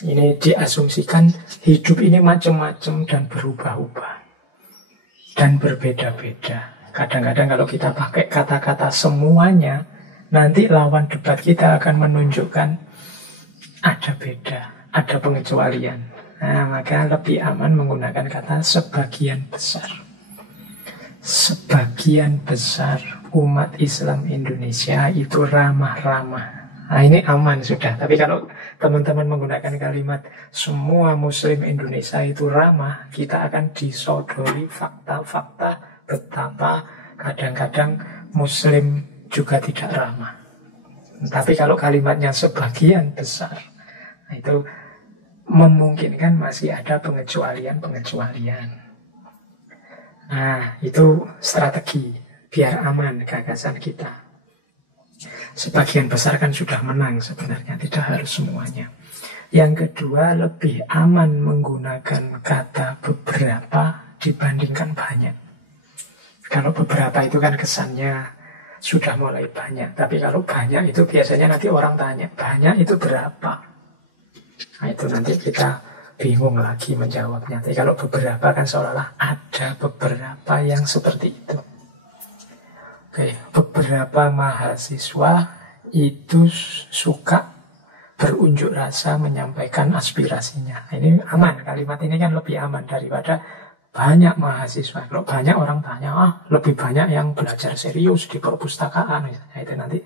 Ini diasumsikan hidup ini macam-macam dan berubah-ubah dan berbeda-beda. Kadang-kadang kalau kita pakai kata-kata semuanya, nanti lawan debat kita akan menunjukkan ada beda, ada pengecualian. Nah, maka lebih aman menggunakan kata sebagian besar. Sebagian besar umat Islam Indonesia itu ramah-ramah. Nah, ini aman sudah. Tapi kalau teman-teman menggunakan kalimat semua muslim Indonesia itu ramah, kita akan disodori fakta-fakta betapa kadang-kadang muslim juga tidak ramah. Tapi kalau kalimatnya sebagian besar, nah itu memungkinkan masih ada pengecualian-pengecualian. Nah, itu strategi biar aman gagasan kita. Sebagian besar kan sudah menang sebenarnya, tidak harus semuanya. Yang kedua, lebih aman menggunakan kata beberapa dibandingkan banyak. Kalau beberapa itu kan kesannya sudah mulai banyak. Tapi kalau banyak itu biasanya nanti orang tanya, banyak itu berapa? Nah, itu nanti kita bingung lagi menjawabnya. Tapi kalau beberapa kan seolah-olah ada beberapa yang seperti itu. Oke, beberapa mahasiswa itu suka berunjuk rasa menyampaikan aspirasinya. Ini aman, kalimat ini kan lebih aman daripada banyak mahasiswa. Kalau banyak orang tanya, lebih banyak yang belajar serius di perpustakaan. Nah, itu nanti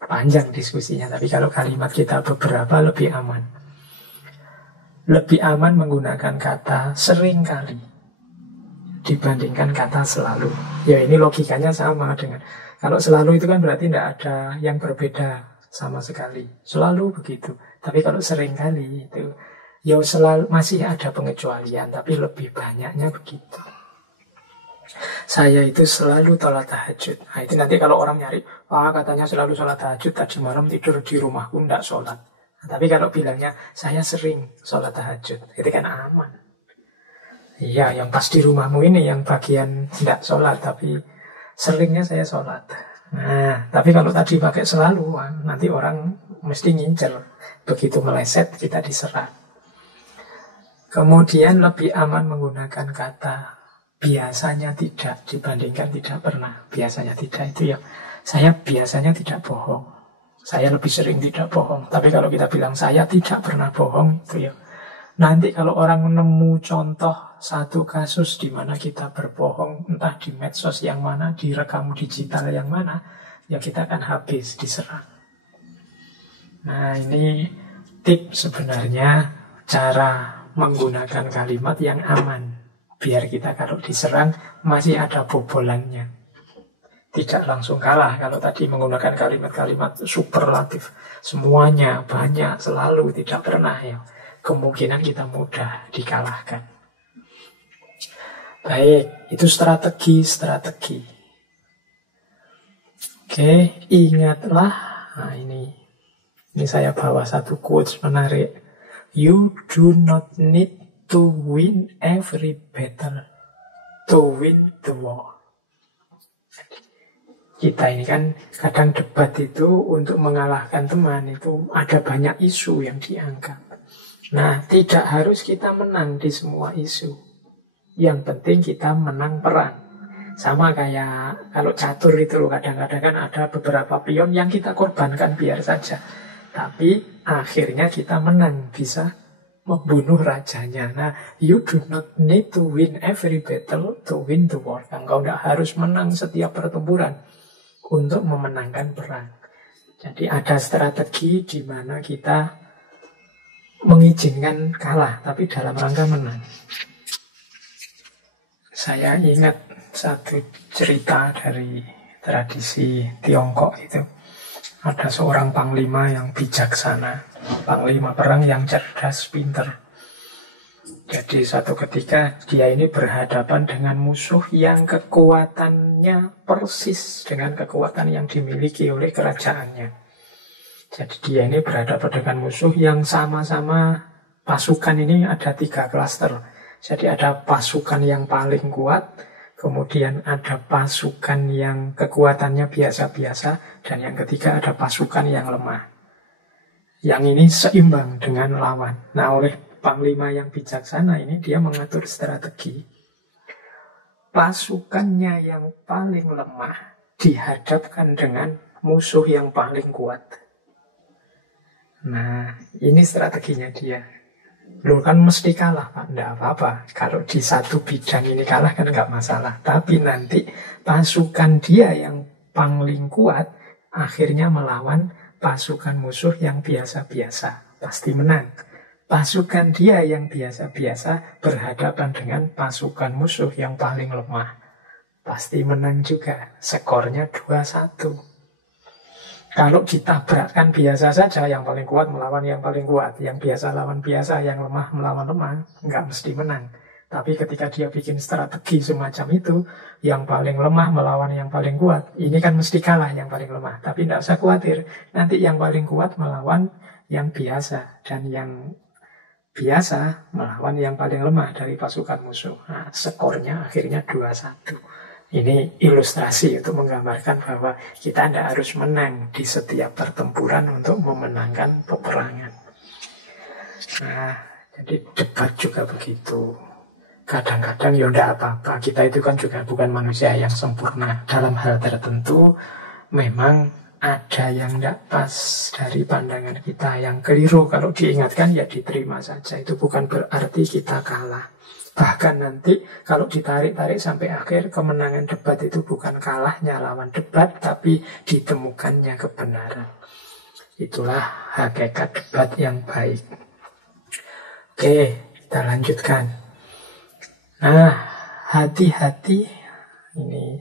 panjang diskusinya. Tapi kalau kalimat kita beberapa lebih aman. Lebih aman menggunakan kata seringkali dibandingkan kata selalu. Ya ini logikanya sama dengan, kalau selalu itu kan berarti tidak ada yang berbeda sama sekali. Selalu begitu. Tapi kalau seringkali itu, ya selalu masih ada pengecualian, tapi lebih banyaknya begitu. Saya itu selalu sholat tahajud. Nah itu nanti kalau orang nyari, katanya selalu sholat tahajud, tadi malam tidur di rumahku tidak sholat. Nah, tapi kalau bilangnya saya sering sholat tahajud, itu kan aman. Iya, yang pas di rumahmu ini yang bagian tidak sholat, tapi seringnya saya sholat. Nah, tapi kalau tadi pakai selalu, nanti orang mesti ngincer. Begitu meleset, kita diserang. Kemudian lebih aman menggunakan kata biasanya tidak dibandingkan tidak pernah. Biasanya tidak itu ya, saya biasanya tidak bohong. Saya lebih sering tidak bohong. Tapi kalau kita bilang saya tidak pernah bohong, itu ya, nanti kalau orang menemu contoh satu kasus di mana kita berbohong, entah di medsos yang mana, di rekam digital yang mana, ya kita akan habis diserang. Nah ini tips sebenarnya cara menggunakan kalimat yang aman, biar kita kalau diserang masih ada bobolannya, tidak langsung kalah. Kalau tadi menggunakan kalimat-kalimat superlatif, semuanya, banyak, selalu, tidak pernah, ya kemungkinan kita mudah dikalahkan. Baik, itu strategi. Oke, ingatlah. Nah ini saya bawa satu quotes menarik. You do not need to win every battle to win the war. Kita ini kan kadang debat itu untuk mengalahkan teman itu ada banyak isu yang diangkat. Nah, tidak harus kita menang di semua isu. Yang penting kita menang perang. Sama kayak kalau catur itu kadang-kadang kan ada beberapa pion yang kita korbankan biar saja. Tapi akhirnya kita menang, bisa membunuh rajanya. Nah, you do not need to win every battle to win the war. Engkau tidak harus menang setiap pertempuran untuk memenangkan perang. Jadi ada strategi di mana kita mengizinkan kalah, tapi dalam rangka menang. Saya ingat satu cerita dari tradisi Tiongkok itu. Ada seorang panglima yang bijaksana, panglima perang yang cerdas, pinter. Jadi suatu ketika dia ini berhadapan dengan musuh yang kekuatannya persis dengan kekuatan yang dimiliki oleh kerajaannya. Jadi dia ini berhadapan dengan musuh yang sama-sama pasukan ini ada 3 klaster. Jadi ada pasukan yang paling kuat, kemudian ada pasukan yang kekuatannya biasa-biasa, dan yang ketiga ada pasukan yang lemah. Yang ini seimbang dengan lawan. Nah, oleh panglima yang bijaksana ini dia mengatur strategi. Pasukannya yang paling lemah dihadapkan dengan musuh yang paling kuat. Nah, ini strateginya dia. Loh kan mesti kalah, Pak. Tidak apa-apa. Kalau di satu bidang ini kalah kan nggak masalah. Tapi nanti pasukan dia yang paling kuat akhirnya melawan pasukan musuh yang biasa-biasa, pasti menang. Pasukan dia yang biasa-biasa berhadapan dengan pasukan musuh yang paling lemah, pasti menang juga. Skornya 2-1. Kalau ditabrakkan biasa saja, yang paling kuat melawan yang paling kuat, yang biasa lawan biasa, yang lemah melawan lemah, nggak mesti menang. Tapi ketika dia bikin strategi semacam itu, yang paling lemah melawan yang paling kuat, ini kan mesti kalah yang paling lemah. Tapi tidak usah khawatir, nanti yang paling kuat melawan yang biasa, dan yang biasa melawan yang paling lemah dari pasukan musuh. Nah, skornya akhirnya 2-1. Ini ilustrasi untuk menggambarkan bahwa kita tidak harus menang di setiap pertempuran untuk memenangkan peperangan. Nah, jadi debat juga begitu. Kadang-kadang ya tidak apa-apa. Kita itu kan juga bukan manusia yang sempurna. Dalam hal tertentu memang ada yang tidak pas dari pandangan kita, yang keliru. Kalau diingatkan ya diterima saja. Itu bukan berarti kita kalah. Bahkan nanti kalau ditarik-tarik sampai akhir, kemenangan debat itu bukan kalahnya lawan debat, tapi ditemukannya kebenaran. Itulah hakikat debat yang baik. Oke, kita lanjutkan. Nah, hati-hati. Ini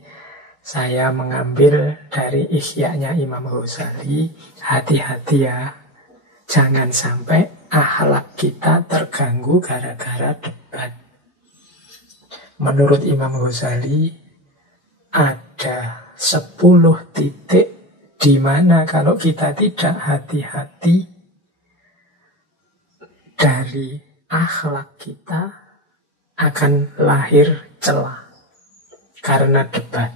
saya mengambil dari Ihya-nya Imam Ghazali. Hati-hati ya, jangan sampai akhlak kita terganggu gara-gara debat. Menurut Imam Ghazali ada 10 titik di mana kalau kita tidak hati-hati dari akhlak kita akan lahir celah karena debat.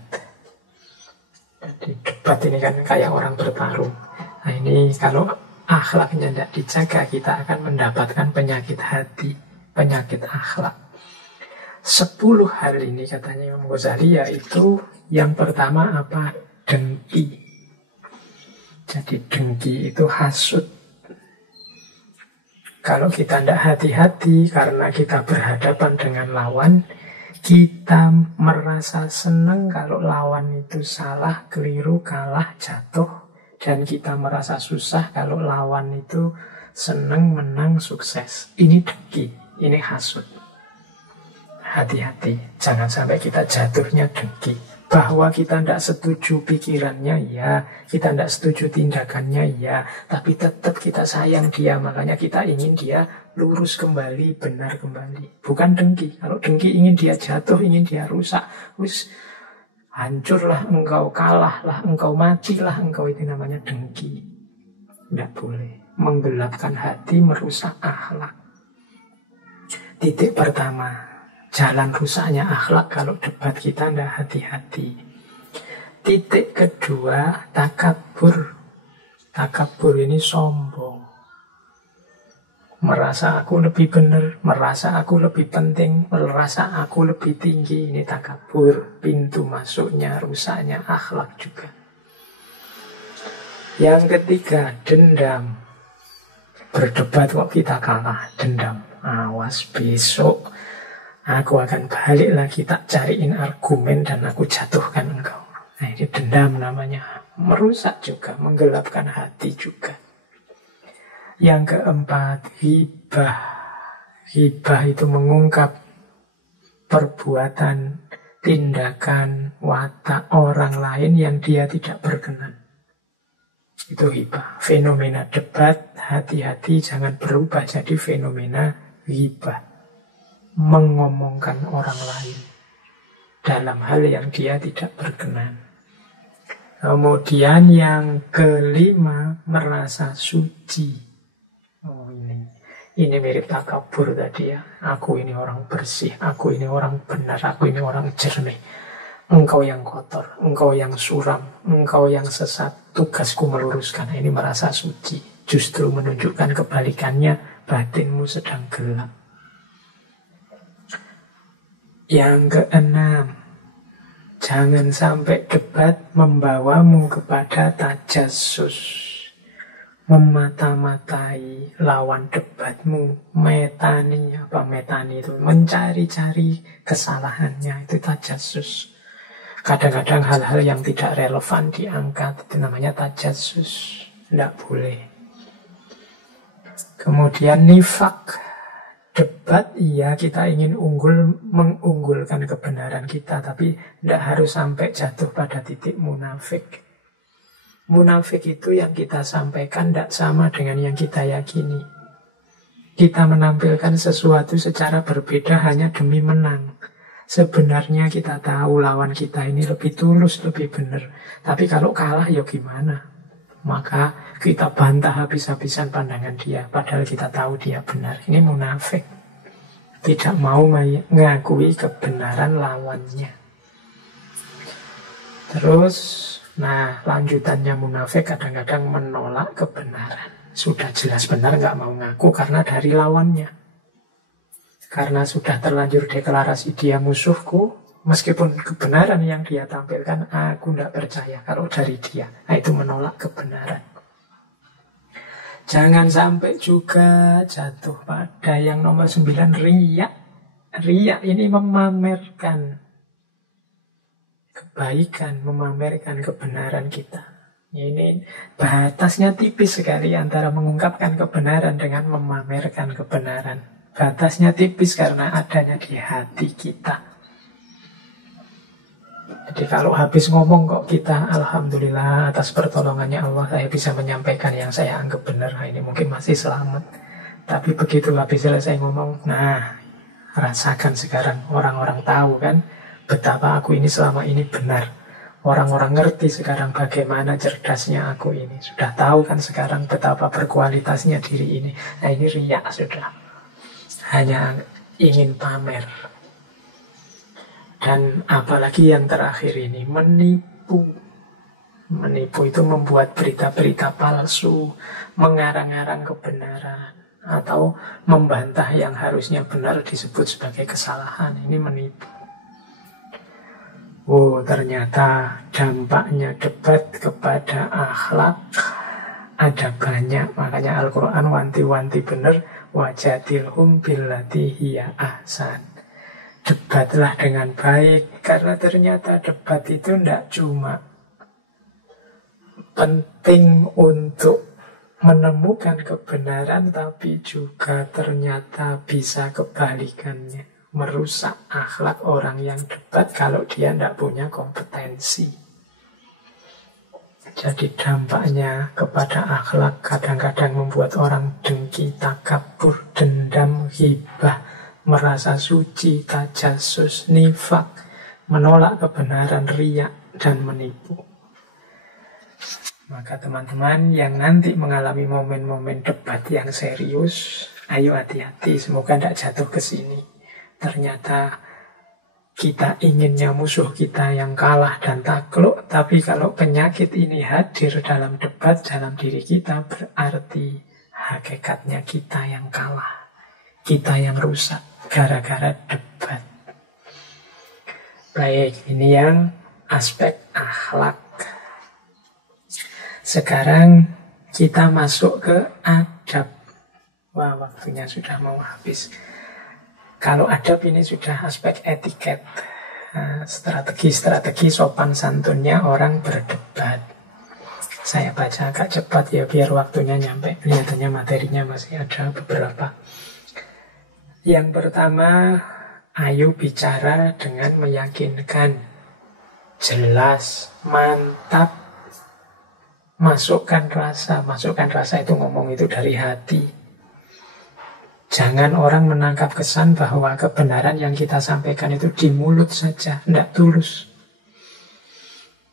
Jadi debat ini kan kayak orang bertarung. Nah ini kalau akhlaknya tidak dijaga, kita akan mendapatkan penyakit hati, penyakit akhlak. 10 hal ini katanya Imam Ghazali, yaitu yang pertama apa? Dengki. Jadi dengki itu hasut. Kalau kita tidak hati-hati karena kita berhadapan dengan lawan, kita merasa senang kalau lawan itu salah, keliru, kalah, jatuh. Dan kita merasa susah kalau lawan itu senang, menang, sukses. Ini dengki, ini hasut. Hati-hati, jangan sampai kita jatuhnya dengki. Bahwa kita tidak setuju pikirannya, ya. Kita tidak setuju tindakannya, ya. Tapi tetap kita sayang dia, makanya kita ingin dia lurus kembali, benar kembali. Bukan dengki. Kalau dengki ingin dia jatuh, ingin dia rusak. Wis, hancurlah engkau, kalahlah engkau, matilah engkau. Itu namanya dengki. Tidak boleh. Menggelapkan hati, merusak akhlak. Titik pertama, jalan rusaknya akhlak kalau debat kita tidak hati-hati. Titik kedua, takabur. Takabur ini sombong. Merasa aku lebih benar, merasa aku lebih penting, merasa aku lebih tinggi. Ini takabur. Pintu masuknya, rusaknya akhlak juga. Yang ketiga, dendam. Berdebat kok kita kalah, dendam. Awas besok aku akan balik lagi, tak cariin argumen dan aku jatuhkan engkau. Nah ini dendam namanya. Merusak juga, menggelapkan hati juga. Yang keempat, hibah. Hibah itu mengungkap perbuatan, tindakan, watak orang lain yang dia tidak berkenan. Itu hibah. Fenomena debat, hati-hati jangan berubah jadi fenomena hibah. Mengomongkan orang lain dalam hal yang dia tidak berkenan. Kemudian yang kelima, merasa suci. Oh ini mirip takabur tadi ya. Aku ini orang bersih, aku ini orang benar, aku ini orang jernih. Engkau yang kotor, engkau yang suram, engkau yang sesat. Tugasku meluruskan. Ini merasa suci. Justru menunjukkan kebalikannya, batinmu sedang gelap. Yang keenam, jangan sampai debat membawamu kepada tajassus, memata-matai lawan debatmu, metani. Apa metani itu? Mencari-cari kesalahannya, itu tajassus. Kadang-kadang hal-hal yang tidak relevan diangkat, itu namanya tajassus. Tidak boleh. Kemudian nifak. Debat, iya kita ingin mengunggulkan kebenaran kita, tapi tidak harus sampai jatuh pada titik munafik. Munafik itu yang kita sampaikan tidak sama dengan yang kita yakini. Kita menampilkan sesuatu secara berbeda hanya demi menang. Sebenarnya kita tahu lawan kita ini lebih tulus, lebih benar. Tapi kalau kalah ya gimana? Maka kita bantah habis-habisan pandangan dia, padahal kita tahu dia benar. Ini munafik. Tidak mau mengakui kebenaran lawannya. Terus, lanjutannya munafik kadang-kadang menolak kebenaran. Sudah jelas benar, nggak mau ngaku karena dari lawannya. Karena sudah terlanjur deklarasi dia musuhku, meskipun kebenaran yang dia tampilkan, aku tidak percaya kalau dari dia. Nah, itu menolak kebenaran. Jangan sampai juga jatuh pada yang nomor 9, riya. Riya ini memamerkan kebaikan, memamerkan kebenaran kita. Ini batasnya tipis sekali antara mengungkapkan kebenaran dengan memamerkan kebenaran. Batasnya tipis karena adanya di hati kita. Jadi kalau habis ngomong kok kita, alhamdulillah atas pertolongannya Allah saya bisa menyampaikan yang saya anggap benar. Nah, ini mungkin masih selamat. Tapi begitu habis selesai ngomong, rasakan sekarang orang-orang tahu kan betapa aku ini selama ini benar. Orang-orang ngerti sekarang bagaimana cerdasnya aku ini. Sudah tahu kan sekarang betapa berkualitasnya diri ini. Nah, ini riya sudah. Hanya ingin pamer. Dan apalagi yang terakhir ini, menipu. Menipu itu membuat berita-berita palsu, mengarang-arang kebenaran, atau membantah yang harusnya benar disebut sebagai kesalahan. Ini menipu. Oh, ternyata dampaknya debat kepada akhlak ada banyak. Makanya Al-Quran wanti-wanti benar, wajadilhum billati hiya ahsan. Debatlah dengan baik, karena ternyata debat itu tidak cuma penting untuk menemukan kebenaran, tapi juga ternyata bisa kebalikannya. Merusak akhlak orang yang debat kalau dia tidak punya kompetensi. Jadi dampaknya kepada akhlak kadang-kadang membuat orang dengki, takabur, dendam, hibah, merasa suci, tajasus, nifak, menolak kebenaran, riya, dan menipu. Maka teman-teman yang nanti mengalami momen-momen debat yang serius, ayo hati-hati, semoga tidak jatuh ke sini. Ternyata kita inginnya musuh kita yang kalah dan takluk, tapi kalau penyakit ini hadir dalam debat dalam diri kita, berarti hakikatnya kita yang kalah, kita yang rusak gara-gara debat. Baik, ini yang aspek akhlak. Sekarang kita masuk ke adab. Wah, waktunya sudah mau habis. Kalau adab ini sudah aspek etiket, strategi-strategi sopan santunnya orang berdebat. Saya baca agak cepat ya biar waktunya nyampe. Kelihatannya materinya masih ada beberapa. Yang pertama, ayo bicara dengan meyakinkan, jelas, mantap, masukkan rasa. Masukkan rasa itu ngomong itu dari hati. Jangan orang menangkap kesan bahwa kebenaran yang kita sampaikan itu di mulut saja, tidak tulus.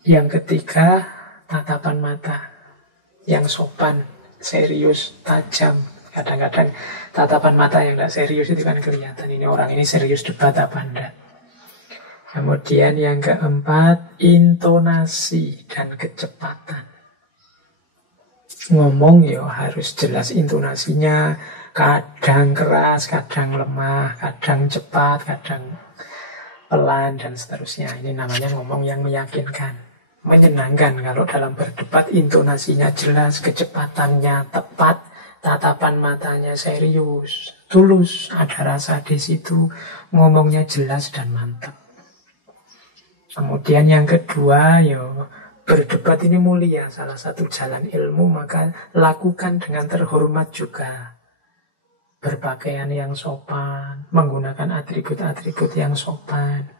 Yang ketiga, tatapan mata yang sopan, serius, tajam. Kadang-kadang tatapan mata yang tidak serius itu kan kelihatan ini orang ini serius debat apa enggak. Kemudian yang keempat, intonasi dan kecepatan. Ngomong ya harus jelas intonasinya, kadang keras, kadang lemah, kadang cepat, kadang pelan dan seterusnya. Ini namanya ngomong yang meyakinkan, menyenangkan. Kalau dalam berdebat intonasinya jelas, kecepatannya tepat, tatapan matanya serius, tulus, ada rasa di situ, ngomongnya jelas dan mantap. Kemudian yang kedua, berdebat ini mulia, salah satu jalan ilmu, maka lakukan dengan terhormat juga. Berpakaian yang sopan, menggunakan atribut-atribut yang sopan.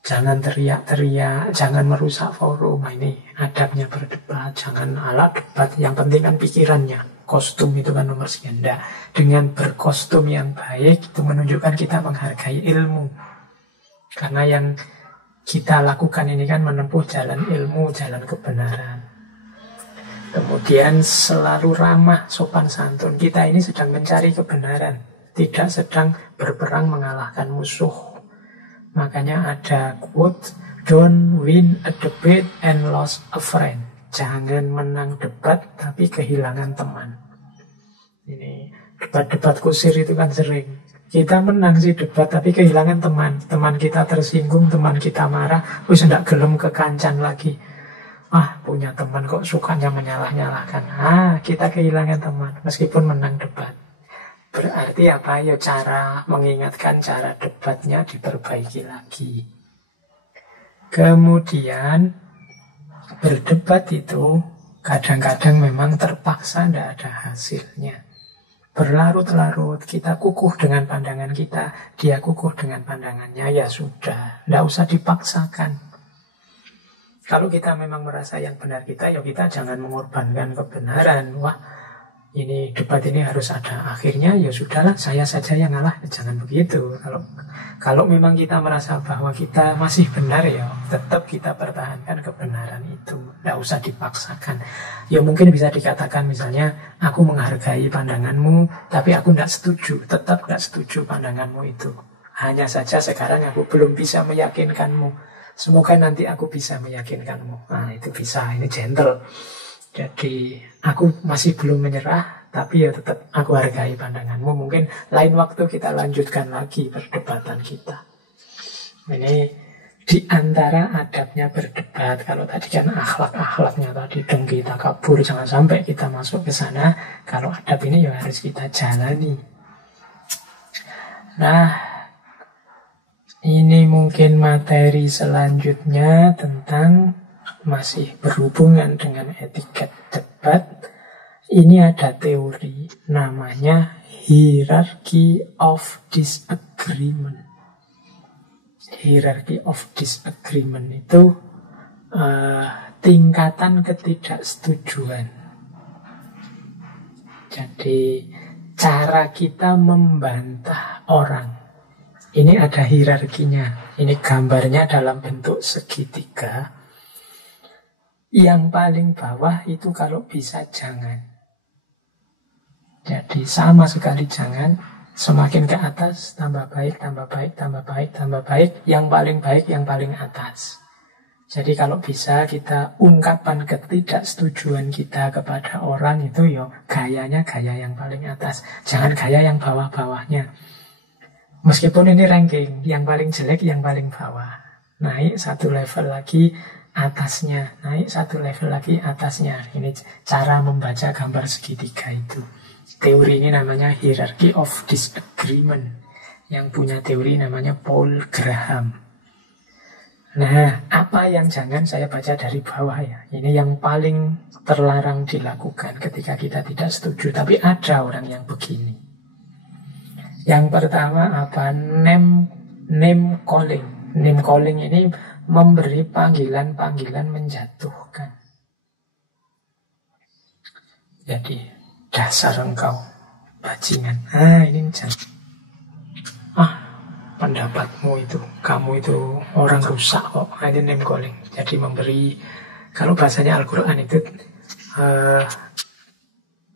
Jangan teriak-teriak, jangan merusak forum. Ini adabnya berdebat, jangan ala debat. Yang penting kan pikirannya. Kostum itu kan nomor sekian. Dengan berkostum yang baik, itu menunjukkan kita menghargai ilmu. Karena yang kita lakukan ini kan menempuh jalan ilmu, jalan kebenaran. Kemudian selalu ramah, sopan santun. Kita ini sedang mencari kebenaran, tidak sedang berperang mengalahkan musuh. Makanya ada quote, don't win a debate and lose a friend. Jangan menang debat tapi kehilangan teman. Ini debat-debat kusir itu kan sering. Kita menang sih debat tapi kehilangan teman. Teman kita tersinggung, teman kita marah, wis ndak gelem kekancan lagi. Wah, punya teman kok sukanya menyalah-nyalahkan. Kita kehilangan teman meskipun menang debat. Berarti apa? Ya cara mengingatkan, cara debatnya diperbaiki lagi. Kemudian berdebat itu kadang-kadang memang terpaksa tidak ada hasilnya. Berlarut-larut, kita kukuh dengan pandangan kita, dia kukuh dengan pandangannya, ya sudah, tidak usah dipaksakan. Kalau kita memang merasa yang benar kita, ya kita jangan mengorbankan kebenaran. Wah, ini debat ini harus ada akhirnya, ya sudahlah, saya saja yang ngalah. Jangan begitu. Kalau memang kita merasa bahwa kita masih benar, ya tetap kita pertahankan kebenaran itu. Tidak usah dipaksakan. Ya mungkin bisa dikatakan misalnya, aku menghargai pandanganmu, tapi aku tidak setuju. Tetap tidak setuju pandanganmu itu. Hanya saja sekarang aku belum bisa meyakinkanmu. Semoga nanti aku bisa meyakinkanmu. Nah, itu bisa. Ini gentle. Jadi aku masih belum menyerah, tapi ya tetap aku hargai pandanganmu. Mungkin lain waktu kita lanjutkan lagi perdebatan kita. Ini di antara adabnya berdebat. Kalau tadi kan akhlak-akhlaknya tadi dengki, takabur, jangan sampai kita masuk ke sana. Kalau adab ini ya harus kita jalani. Nah, ini mungkin materi selanjutnya tentang masih berhubungan dengan etiket debat. Ini ada teori namanya hierarchy of disagreement. Hierarchy of disagreement itu tingkatan ketidaksetujuan. Jadi cara kita membantah orang. Ini ada hierarkinya. Ini gambarnya dalam bentuk segitiga. Yang paling bawah itu kalau bisa jangan. Jadi sama sekali jangan. Semakin ke atas tambah baik, tambah baik, tambah baik, tambah baik. Yang paling baik, yang paling atas. Jadi kalau bisa kita ungkapan ketidaksetujuan kita kepada orang itu ya gayanya gaya yang paling atas. Jangan gaya yang bawah-bawahnya. Meskipun ini ranking, yang paling jelek, yang paling bawah. Naik satu level lagi atasnya, naik satu level lagi atasnya. Ini cara membaca gambar segitiga itu. Teori ini namanya hierarchy of disagreement. Yang punya teori namanya Paul Graham. Nah, apa yang jangan saya baca dari bawah ya. Ini yang paling terlarang dilakukan ketika kita tidak setuju. Tapi ada orang yang begini. Yang pertama apa? Name calling. Name calling ini memberi panggilan-panggilan menjatuhkan. Jadi, dasar engkau, bajingan. Ini jangan. Pendapatmu itu, kamu itu orang rusak kok. Ini name calling. Jadi memberi, kalau bahasanya Al-Quran itu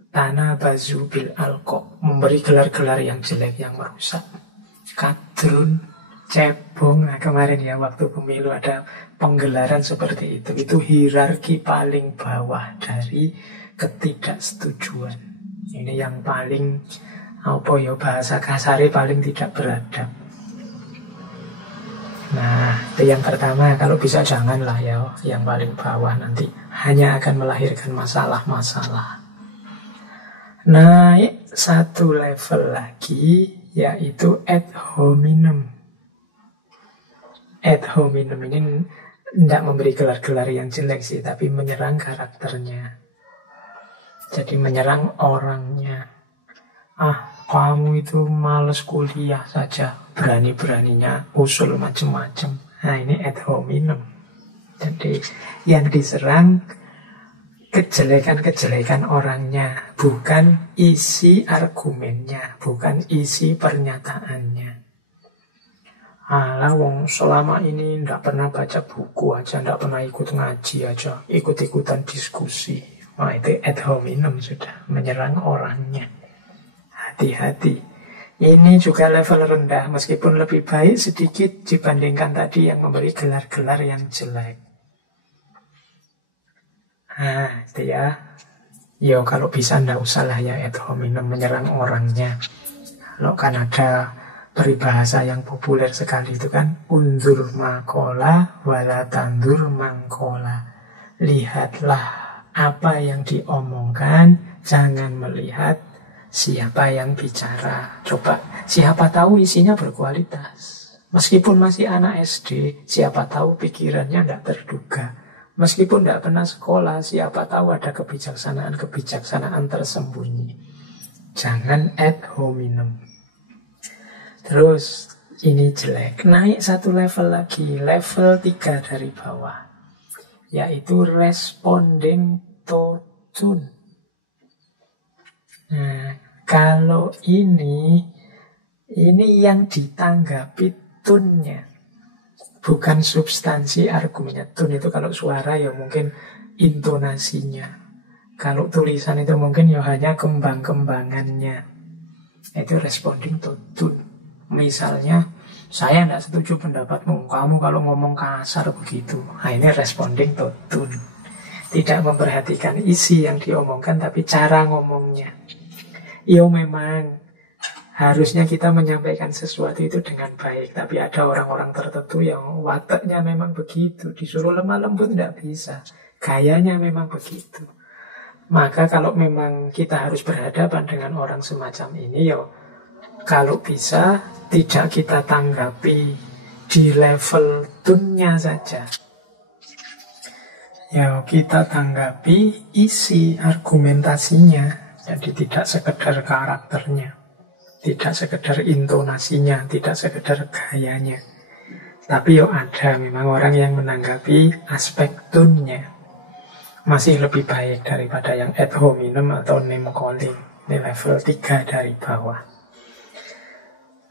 tanah bazu bil alqab, memberi gelar-gelar yang jelek, yang merusak. Kadrun, cebong. Nah, kemarin ya waktu pemilu ada penggelaran seperti itu. Itu hierarki paling bawah dari ketidaksetujuan. Ini yang paling bahasa kasarnya paling tidak beradab. Nah, itu yang pertama. Kalau bisa janganlah ya, yang paling bawah nanti hanya akan melahirkan masalah-masalah. Naik satu level lagi, yaitu ad hominem. Ad hominem ini Tidak memberi gelar-gelar yang jelek sih, tapi menyerang karakternya. Jadi menyerang orangnya. Kamu itu males kuliah saja, berani-beraninya usul macam-macam. Nah, ini ad hominem. Jadi yang diserang kejelekan-kejelekan orangnya, bukan isi argumennya, bukan isi pernyataannya. Wong selama ini ndak pernah baca buku aja, ndak pernah ikut ngaji aja, ikut-ikutan diskusi. Itu ad hominem sudah, menyerang orangnya. Hati-hati. Ini juga level rendah, meskipun lebih baik sedikit dibandingkan tadi yang memberi gelar-gelar yang jelek. Itu ya. Yo, kalau bisa ndak usah lah ya ad hominem, menyerang orangnya. Kalau kan ada peribahasa yang populer sekali itu kan, unzur makola wala tandur mangkola. Lihatlah apa yang diomongkan, jangan melihat siapa yang bicara. Coba, siapa tahu isinya berkualitas. Meskipun masih anak SD, siapa tahu pikirannya tidak terduga. Meskipun tidak pernah sekolah, siapa tahu ada kebijaksanaan tersembunyi. Jangan ad hominem. Terus ini jelek. Naik satu level lagi, level 3 dari bawah, yaitu responding to tune. Nah, kalau ini yang ditanggapi tune-nya, bukan substansi argumennya. Tune itu kalau suara ya mungkin intonasinya. Kalau tulisan itu mungkin ya hanya kembang-kembangannya. Itu responding to tune. Misalnya, saya tidak setuju pendapatmu, kamu kalau ngomong kasar begitu. Nah, ini responding to tune. Tidak memperhatikan isi yang diomongkan, tapi cara ngomongnya. Memang harusnya kita menyampaikan sesuatu itu dengan baik, tapi ada orang-orang tertentu yang wataknya memang begitu. Disuruh lemah lembut tidak bisa, gayanya memang begitu. Maka kalau memang kita harus berhadapan dengan orang semacam ini, kalau bisa tidak kita tanggapi di level tune-nya saja. Kita tanggapi isi argumentasinya. Jadi tidak sekedar karakternya, tidak sekedar intonasinya, tidak sekedar gayanya. Tapi ada memang orang yang menanggapi aspek tune-nya. Masih lebih baik daripada yang ad hominem atau name calling. Ini level 3 dari bawah.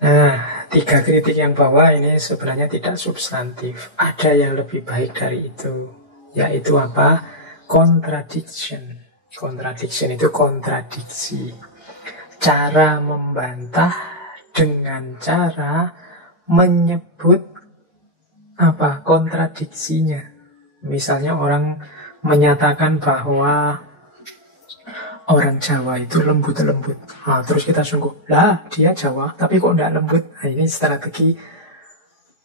Nah, 3 kritik yang bawah ini sebenarnya tidak substantif. Ada yang lebih baik dari itu, yaitu apa? Contradiction. Contradiction itu kontradiksi. Cara membantah dengan cara menyebut kontradiksinya. Misalnya orang menyatakan bahwa orang Jawa itu lembut-lembut. Terus kita sungguh, dia Jawa, tapi kok tidak lembut? Nah, ini strategi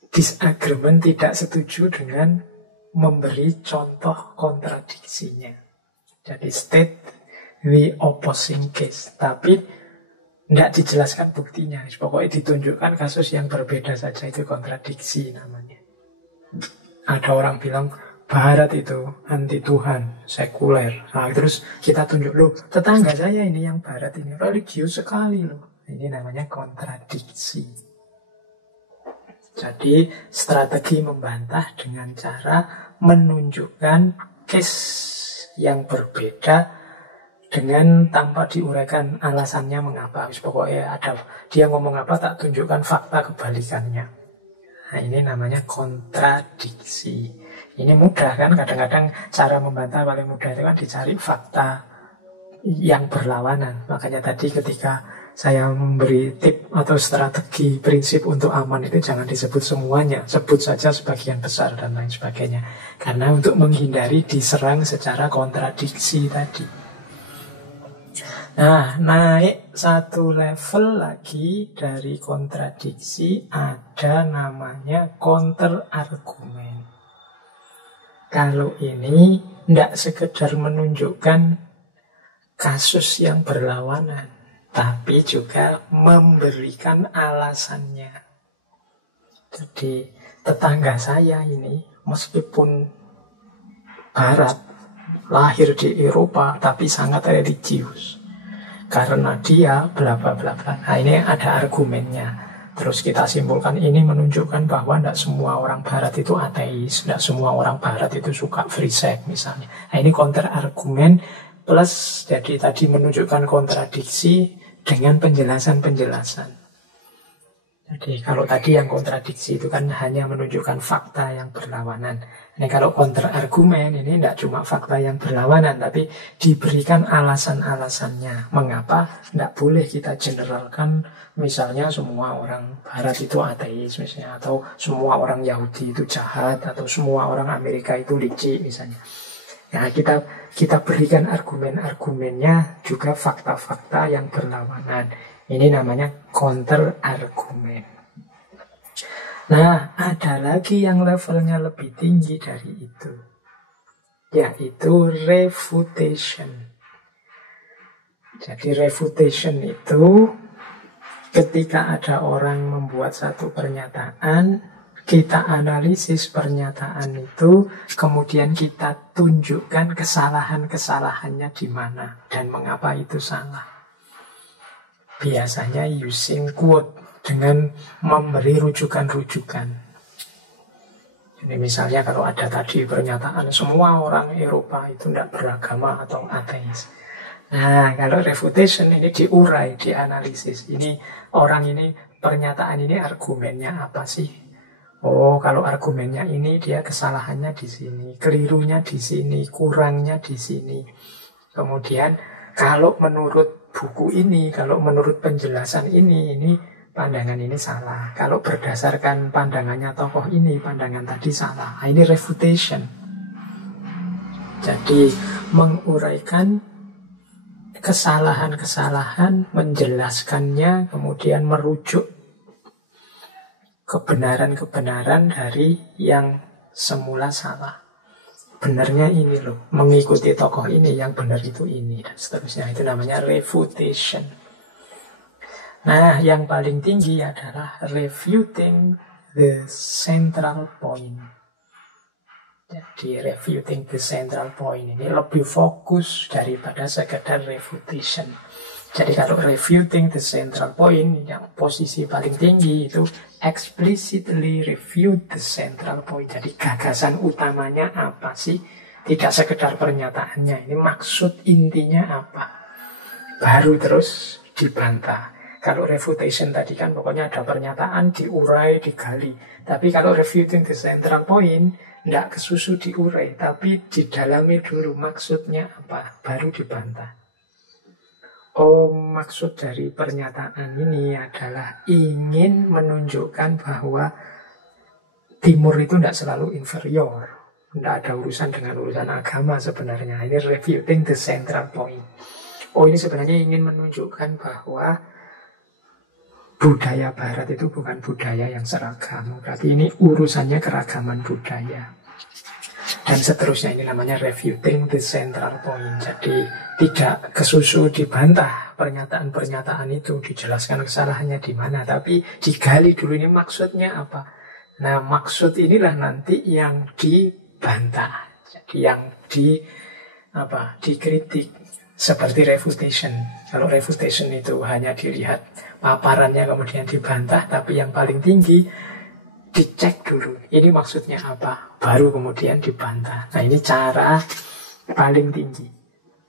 disagreement, tidak setuju dengan memberi contoh kontradiksinya. Jadi state the opposing case, tapi tidak dijelaskan buktinya. Pokoknya ditunjukkan kasus yang berbeda saja, itu kontradiksi namanya. Ada orang bilang Barat itu anti Tuhan, sekuler. Terus kita tunjuk, tetangga saya ini yang Barat ini religius sekali loh. Ini namanya kontradiksi. Jadi strategi membantah dengan cara menunjukkan case yang berbeda dengan tanpa diuraikan alasannya mengapa. Pokoknya ada dia ngomong apa, tak tunjukkan fakta kebalikannya. Nah, ini namanya kontradiksi. Ini mudah kan, kadang-kadang cara membantah paling mudah itu kan dicari fakta yang berlawanan. Makanya tadi ketika saya memberi tip atau strategi prinsip untuk aman itu jangan disebut semuanya, sebut saja sebagian besar dan lain sebagainya. Karena untuk menghindari diserang secara kontradiksi tadi. Nah, naik satu level lagi dari kontradiksi, ada namanya counter argumen. Kalau ini tidak sekedar menunjukkan kasus yang berlawanan, tapi juga memberikan alasannya. Jadi tetangga saya ini meskipun Barat, lahir di Eropa, tapi sangat religius. Karena dia bla bla bla bla. Nah, ini ada argumennya. Terus kita simpulkan ini menunjukkan bahwa tidak semua orang Barat itu ateis, tidak semua orang Barat itu suka free sex misalnya. Nah, ini counter argumen plus jadi tadi menunjukkan kontradiksi dengan penjelasan-penjelasan. Jadi kalau tadi yang kontradiksi itu kan hanya menunjukkan fakta yang berlawanan. Ini kalau counter argumen ini tidak cuma fakta yang berlawanan, tapi diberikan alasan-alasannya. Mengapa tidak boleh kita generalkan misalnya semua orang Barat itu ateis misalnya, atau semua orang Yahudi itu jahat, atau semua orang Amerika itu licik misalnya. Nah, kita berikan argumen-argumennya juga fakta-fakta yang berlawanan. Ini namanya counter argumen. Nah, ada lagi yang levelnya lebih tinggi dari itu, yaitu refutation. Jadi refutation itu ketika ada orang membuat satu pernyataan, kita analisis pernyataan itu, kemudian kita tunjukkan kesalahan-kesalahannya di mana dan mengapa itu salah. Biasanya using quote, dengan memberi rujukan-rujukan. Jadi misalnya kalau ada tadi pernyataan semua orang Eropa itu tidak beragama atau ateis. Nah, kalau refutation ini diurai, dianalisis. Ini orang ini, pernyataan ini argumennya apa sih? Oh, kalau argumennya ini dia kesalahannya di sini, kelirunya di sini, kurangnya di sini. Kemudian kalau menurut buku ini, kalau menurut penjelasan ini pandangan ini salah. Kalau berdasarkan pandangannya tokoh ini, pandangan tadi salah. Nah, ini refutation. Jadi menguraikan kesalahan-kesalahan, menjelaskannya, kemudian merujuk kebenaran-kebenaran dari yang semula salah. Benarnya ini loh, mengikuti tokoh ini, yang benar itu ini, dan seterusnya. Itu namanya refutation. Nah, yang paling tinggi adalah refuting the central point. Jadi refuting the central point ini lebih fokus daripada sekedar refutation. Jadi kalau refuting the central point, yang posisi paling tinggi itu explicitly refute the central point. Jadi gagasan utamanya apa sih? Tidak sekedar pernyataannya, ini maksud intinya apa? Baru terus dibantah. Kalau refutation tadi kan pokoknya ada pernyataan, diurai, digali. Tapi kalau refuting the central point, tidak kesusu diurai, tapi didalami dulu maksudnya apa, baru dibantah. Oh, maksud dari pernyataan ini adalah ingin menunjukkan bahwa Timur itu tidak selalu inferior. Tidak ada urusan dengan urusan agama sebenarnya. Ini refuting the central point. Oh, ini sebenarnya ingin menunjukkan bahwa budaya Barat itu bukan budaya yang seragam. Berarti ini urusannya keragaman budaya. Dan seterusnya, ini namanya refuting the central point. Jadi tidak kesusu dibantah pernyataan-pernyataan itu, dijelaskan kesalahannya di mana, tapi digali dulu ini maksudnya apa. Nah, maksud inilah nanti yang dibantah. Jadi yang dikritik. Seperti refutation. Kalau refutation itu hanya dilihat paparannya kemudian dibantah, tapi yang paling tinggi dicek dulu. Ini maksudnya apa? Baru kemudian dibantah. Nah, ini cara paling tinggi.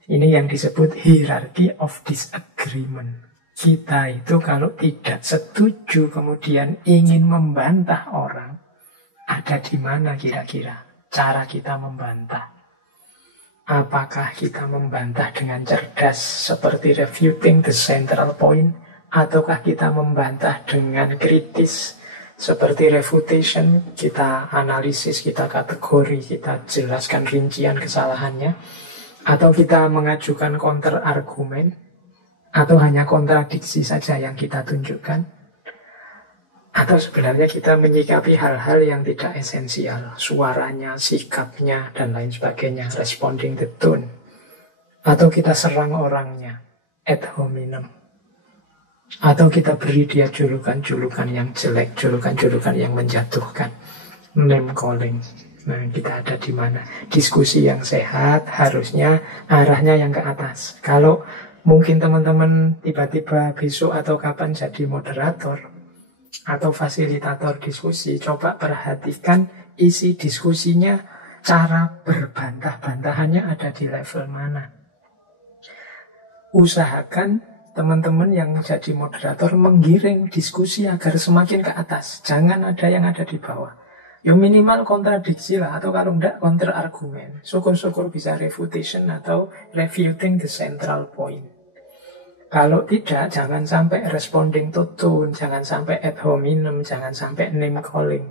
Ini yang disebut hierarchy of disagreement. Kita itu kalau tidak setuju kemudian ingin membantah orang, ada di mana kira-kira cara kita membantah? Apakah kita membantah dengan cerdas seperti refuting the central point, ataukah kita membantah dengan kritis seperti refutation, kita analisis, kita kategori, kita jelaskan rincian kesalahannya, atau kita mengajukan counter argumen, atau hanya kontradiksi saja yang kita tunjukkan, atau sebenarnya kita menyikapi hal-hal yang tidak esensial, suaranya, sikapnya, dan lain sebagainya, responding the tone, atau kita serang orangnya, ad hominem, atau kita beri dia julukan-julukan yang jelek, julukan-julukan yang menjatuhkan, name calling. Nah, kita ada di mana? Diskusi yang sehat harusnya arahnya yang ke atas. Kalau mungkin teman-teman tiba-tiba besok atau kapan jadi moderator atau fasilitator diskusi, coba perhatikan isi diskusinya, cara berbantah-bantahannya ada di level mana. Usahakan teman-teman yang jadi moderator menggiring diskusi agar semakin ke atas. Jangan ada yang ada di bawah. Ya minimal kontradiksi lah, atau kalau enggak counter argumen. Syukur-syukur bisa refutation atau refuting the central point. Kalau tidak, jangan sampai responding to tone, jangan sampai ad hominem, jangan sampai name calling.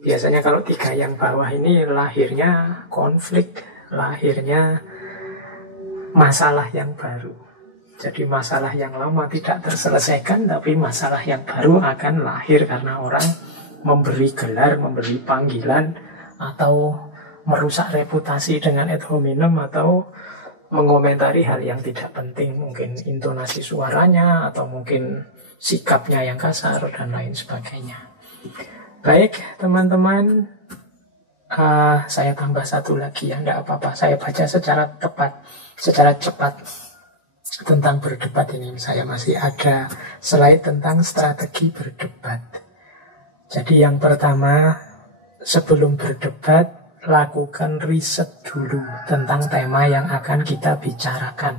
Biasanya kalau tiga yang bawah ini lahirnya konflik, lahirnya masalah yang baru. Jadi masalah yang lama tidak terselesaikan, tapi masalah yang baru akan lahir karena orang memberi gelar, memberi panggilan, atau merusak reputasi dengan ad hominem, atau mengomentari hal yang tidak penting, mungkin intonasi suaranya, atau mungkin sikapnya yang kasar, dan lain sebagainya. Baik, teman-teman, saya tambah satu lagi ya, tidak apa-apa. Saya baca secara cepat tentang berdebat ini. Saya masih ada slide tentang strategi berdebat. Jadi yang pertama, sebelum berdebat, lakukan riset dulu tentang tema yang akan kita bicarakan.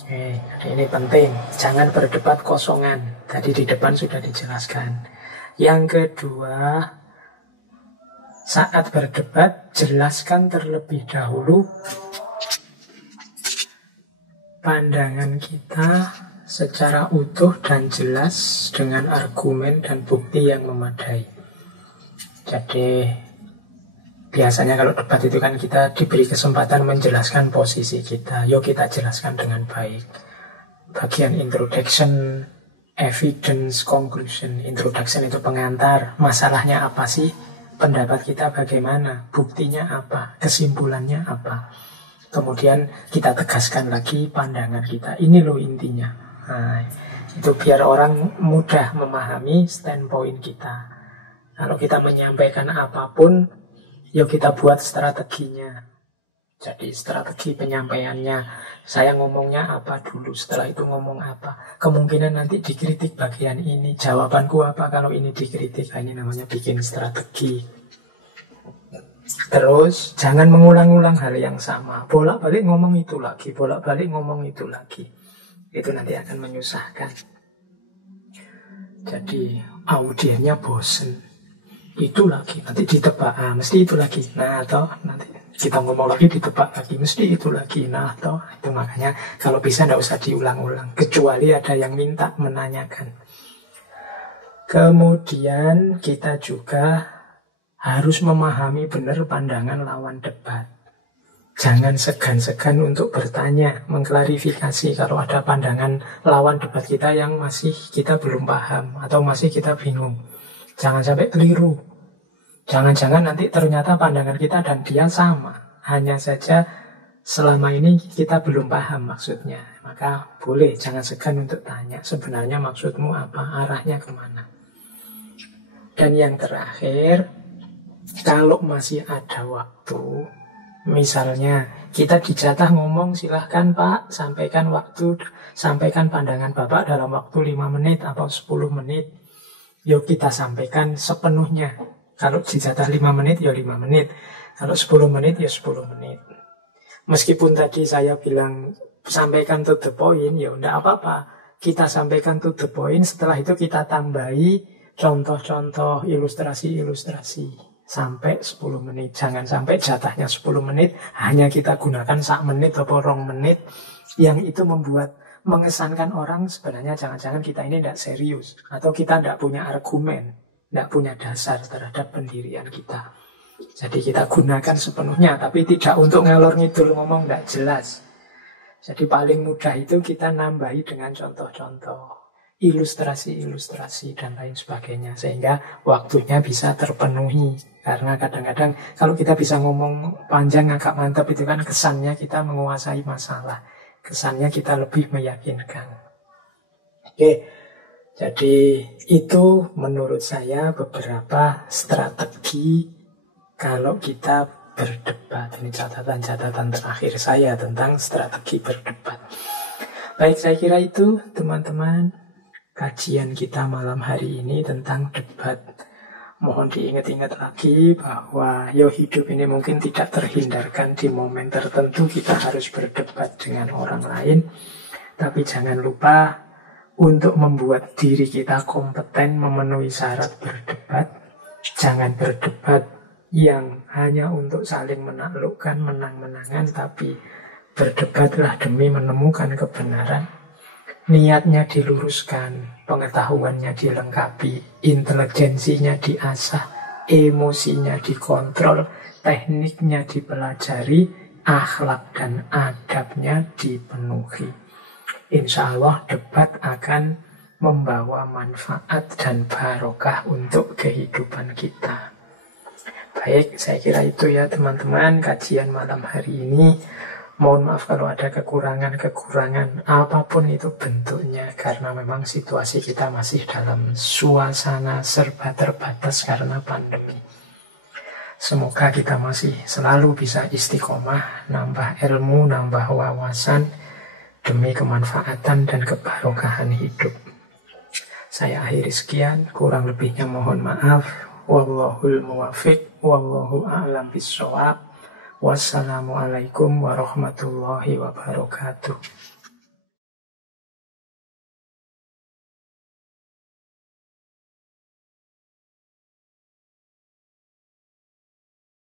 Oke, jadi ini penting. Jangan berdebat kosongan. Tadi di depan sudah dijelaskan. Yang kedua, saat berdebat, jelaskan terlebih dahulu pandangan kita secara utuh dan jelas dengan argumen dan bukti yang memadai. Jadi biasanya kalau debat itu kan kita diberi kesempatan menjelaskan posisi kita. Yuk kita jelaskan dengan baik. Bagian introduction, evidence, conclusion. Introduction itu pengantar. Masalahnya apa sih? Pendapat kita bagaimana? Buktinya apa? Kesimpulannya apa? Kemudian kita tegaskan lagi pandangan kita. Ini loh intinya. Nah, itu biar orang mudah memahami standpoint kita. Kalau kita menyampaikan apapun, yuk kita buat strateginya. Jadi strategi penyampaiannya, saya ngomongnya apa dulu, setelah itu ngomong apa. Kemungkinan nanti dikritik bagian ini, jawabanku apa kalau ini dikritik. Ini namanya bikin strategi. Terus jangan mengulang-ulang hal yang sama. Bolak-balik ngomong itu lagi, bolak-balik ngomong itu lagi. Itu nanti akan menyusahkan. Jadi audiennya bosen. Itu lagi, nanti ditebak, mesti itu lagi. Nah, atau nanti kita ngomong lagi ditebak lagi, mesti itu lagi. Nah, atau itu makanya kalau bisa tidak usah diulang-ulang, kecuali ada yang minta menanyakan. Kemudian kita juga harus memahami benar pandangan lawan debat. Jangan segan-segan untuk bertanya, mengklarifikasi kalau ada pandangan lawan debat kita yang masih kita belum paham atau masih kita bingung. Jangan sampai keliru. Jangan-jangan nanti ternyata pandangan kita dan dia sama. Hanya saja selama ini kita belum paham maksudnya. Maka boleh, jangan segan untuk tanya. Sebenarnya maksudmu apa? Arahnya kemana? Dan yang terakhir, kalau masih ada waktu, misalnya kita dijatah ngomong, silahkan Pak, sampaikan pandangan Bapak dalam waktu 5 menit atau 10 menit. Yuk kita sampaikan sepenuhnya. Kalau dijatah 5 menit, ya 5 menit. Kalau 10 menit, ya 10 menit. Meskipun tadi saya bilang sampaikan to the point, ya enggak apa-apa. Kita sampaikan to the point, setelah itu kita tambahi contoh-contoh, ilustrasi-ilustrasi. Sampai 10 menit. Jangan sampai jatahnya 10 menit, hanya kita gunakan 1 menit atau 2 menit. Yang itu membuat mengesankan orang sebenarnya jangan-jangan kita ini tidak serius. Atau kita tidak punya argumen, tidak punya dasar terhadap pendirian kita. Jadi kita gunakan sepenuhnya, tapi tidak untuk ngalor ngidul ngomong tidak jelas. Jadi paling mudah itu kita nambahi dengan contoh-contoh, ilustrasi-ilustrasi dan lain sebagainya, sehingga waktunya bisa terpenuhi. Karena kadang-kadang kalau kita bisa ngomong panjang agak mantap, itu kan kesannya kita menguasai masalah, kesannya kita lebih meyakinkan. Oke, jadi itu menurut saya beberapa strategi kalau kita berdebat. Ini catatan-catatan terakhir saya tentang strategi berdebat. Baik, saya kira itu teman-teman kajian kita malam hari ini tentang debat. Mohon diingat-ingat lagi bahwa hidup ini mungkin tidak terhindarkan di momen tertentu kita harus berdebat dengan orang lain. Tapi jangan lupa untuk membuat diri kita kompeten memenuhi syarat berdebat. Jangan berdebat yang hanya untuk saling menaklukkan, menang-menangan, tapi berdebatlah demi menemukan kebenaran. Niatnya diluruskan, pengetahuannya dilengkapi, intelijensinya diasah, emosinya dikontrol, tekniknya dipelajari, akhlak dan adabnya dipenuhi. Insya Allah debat akan membawa manfaat dan barokah untuk kehidupan kita. Baik, saya kira itu ya teman-teman kajian malam hari ini. Mohon maaf kalau ada kekurangan apapun itu bentuknya, karena memang situasi kita masih dalam suasana serba terbatas karena pandemi. Semoga kita masih selalu bisa istiqomah, nambah ilmu, nambah wawasan demi kemanfaatan dan kebarokahan hidup. Saya akhiri sekian, kurang lebihnya mohon maaf. Wallahul muwafiq, wallahu a'lam bishawab. Wassalamualaikum warahmatullahi wabarakatuh.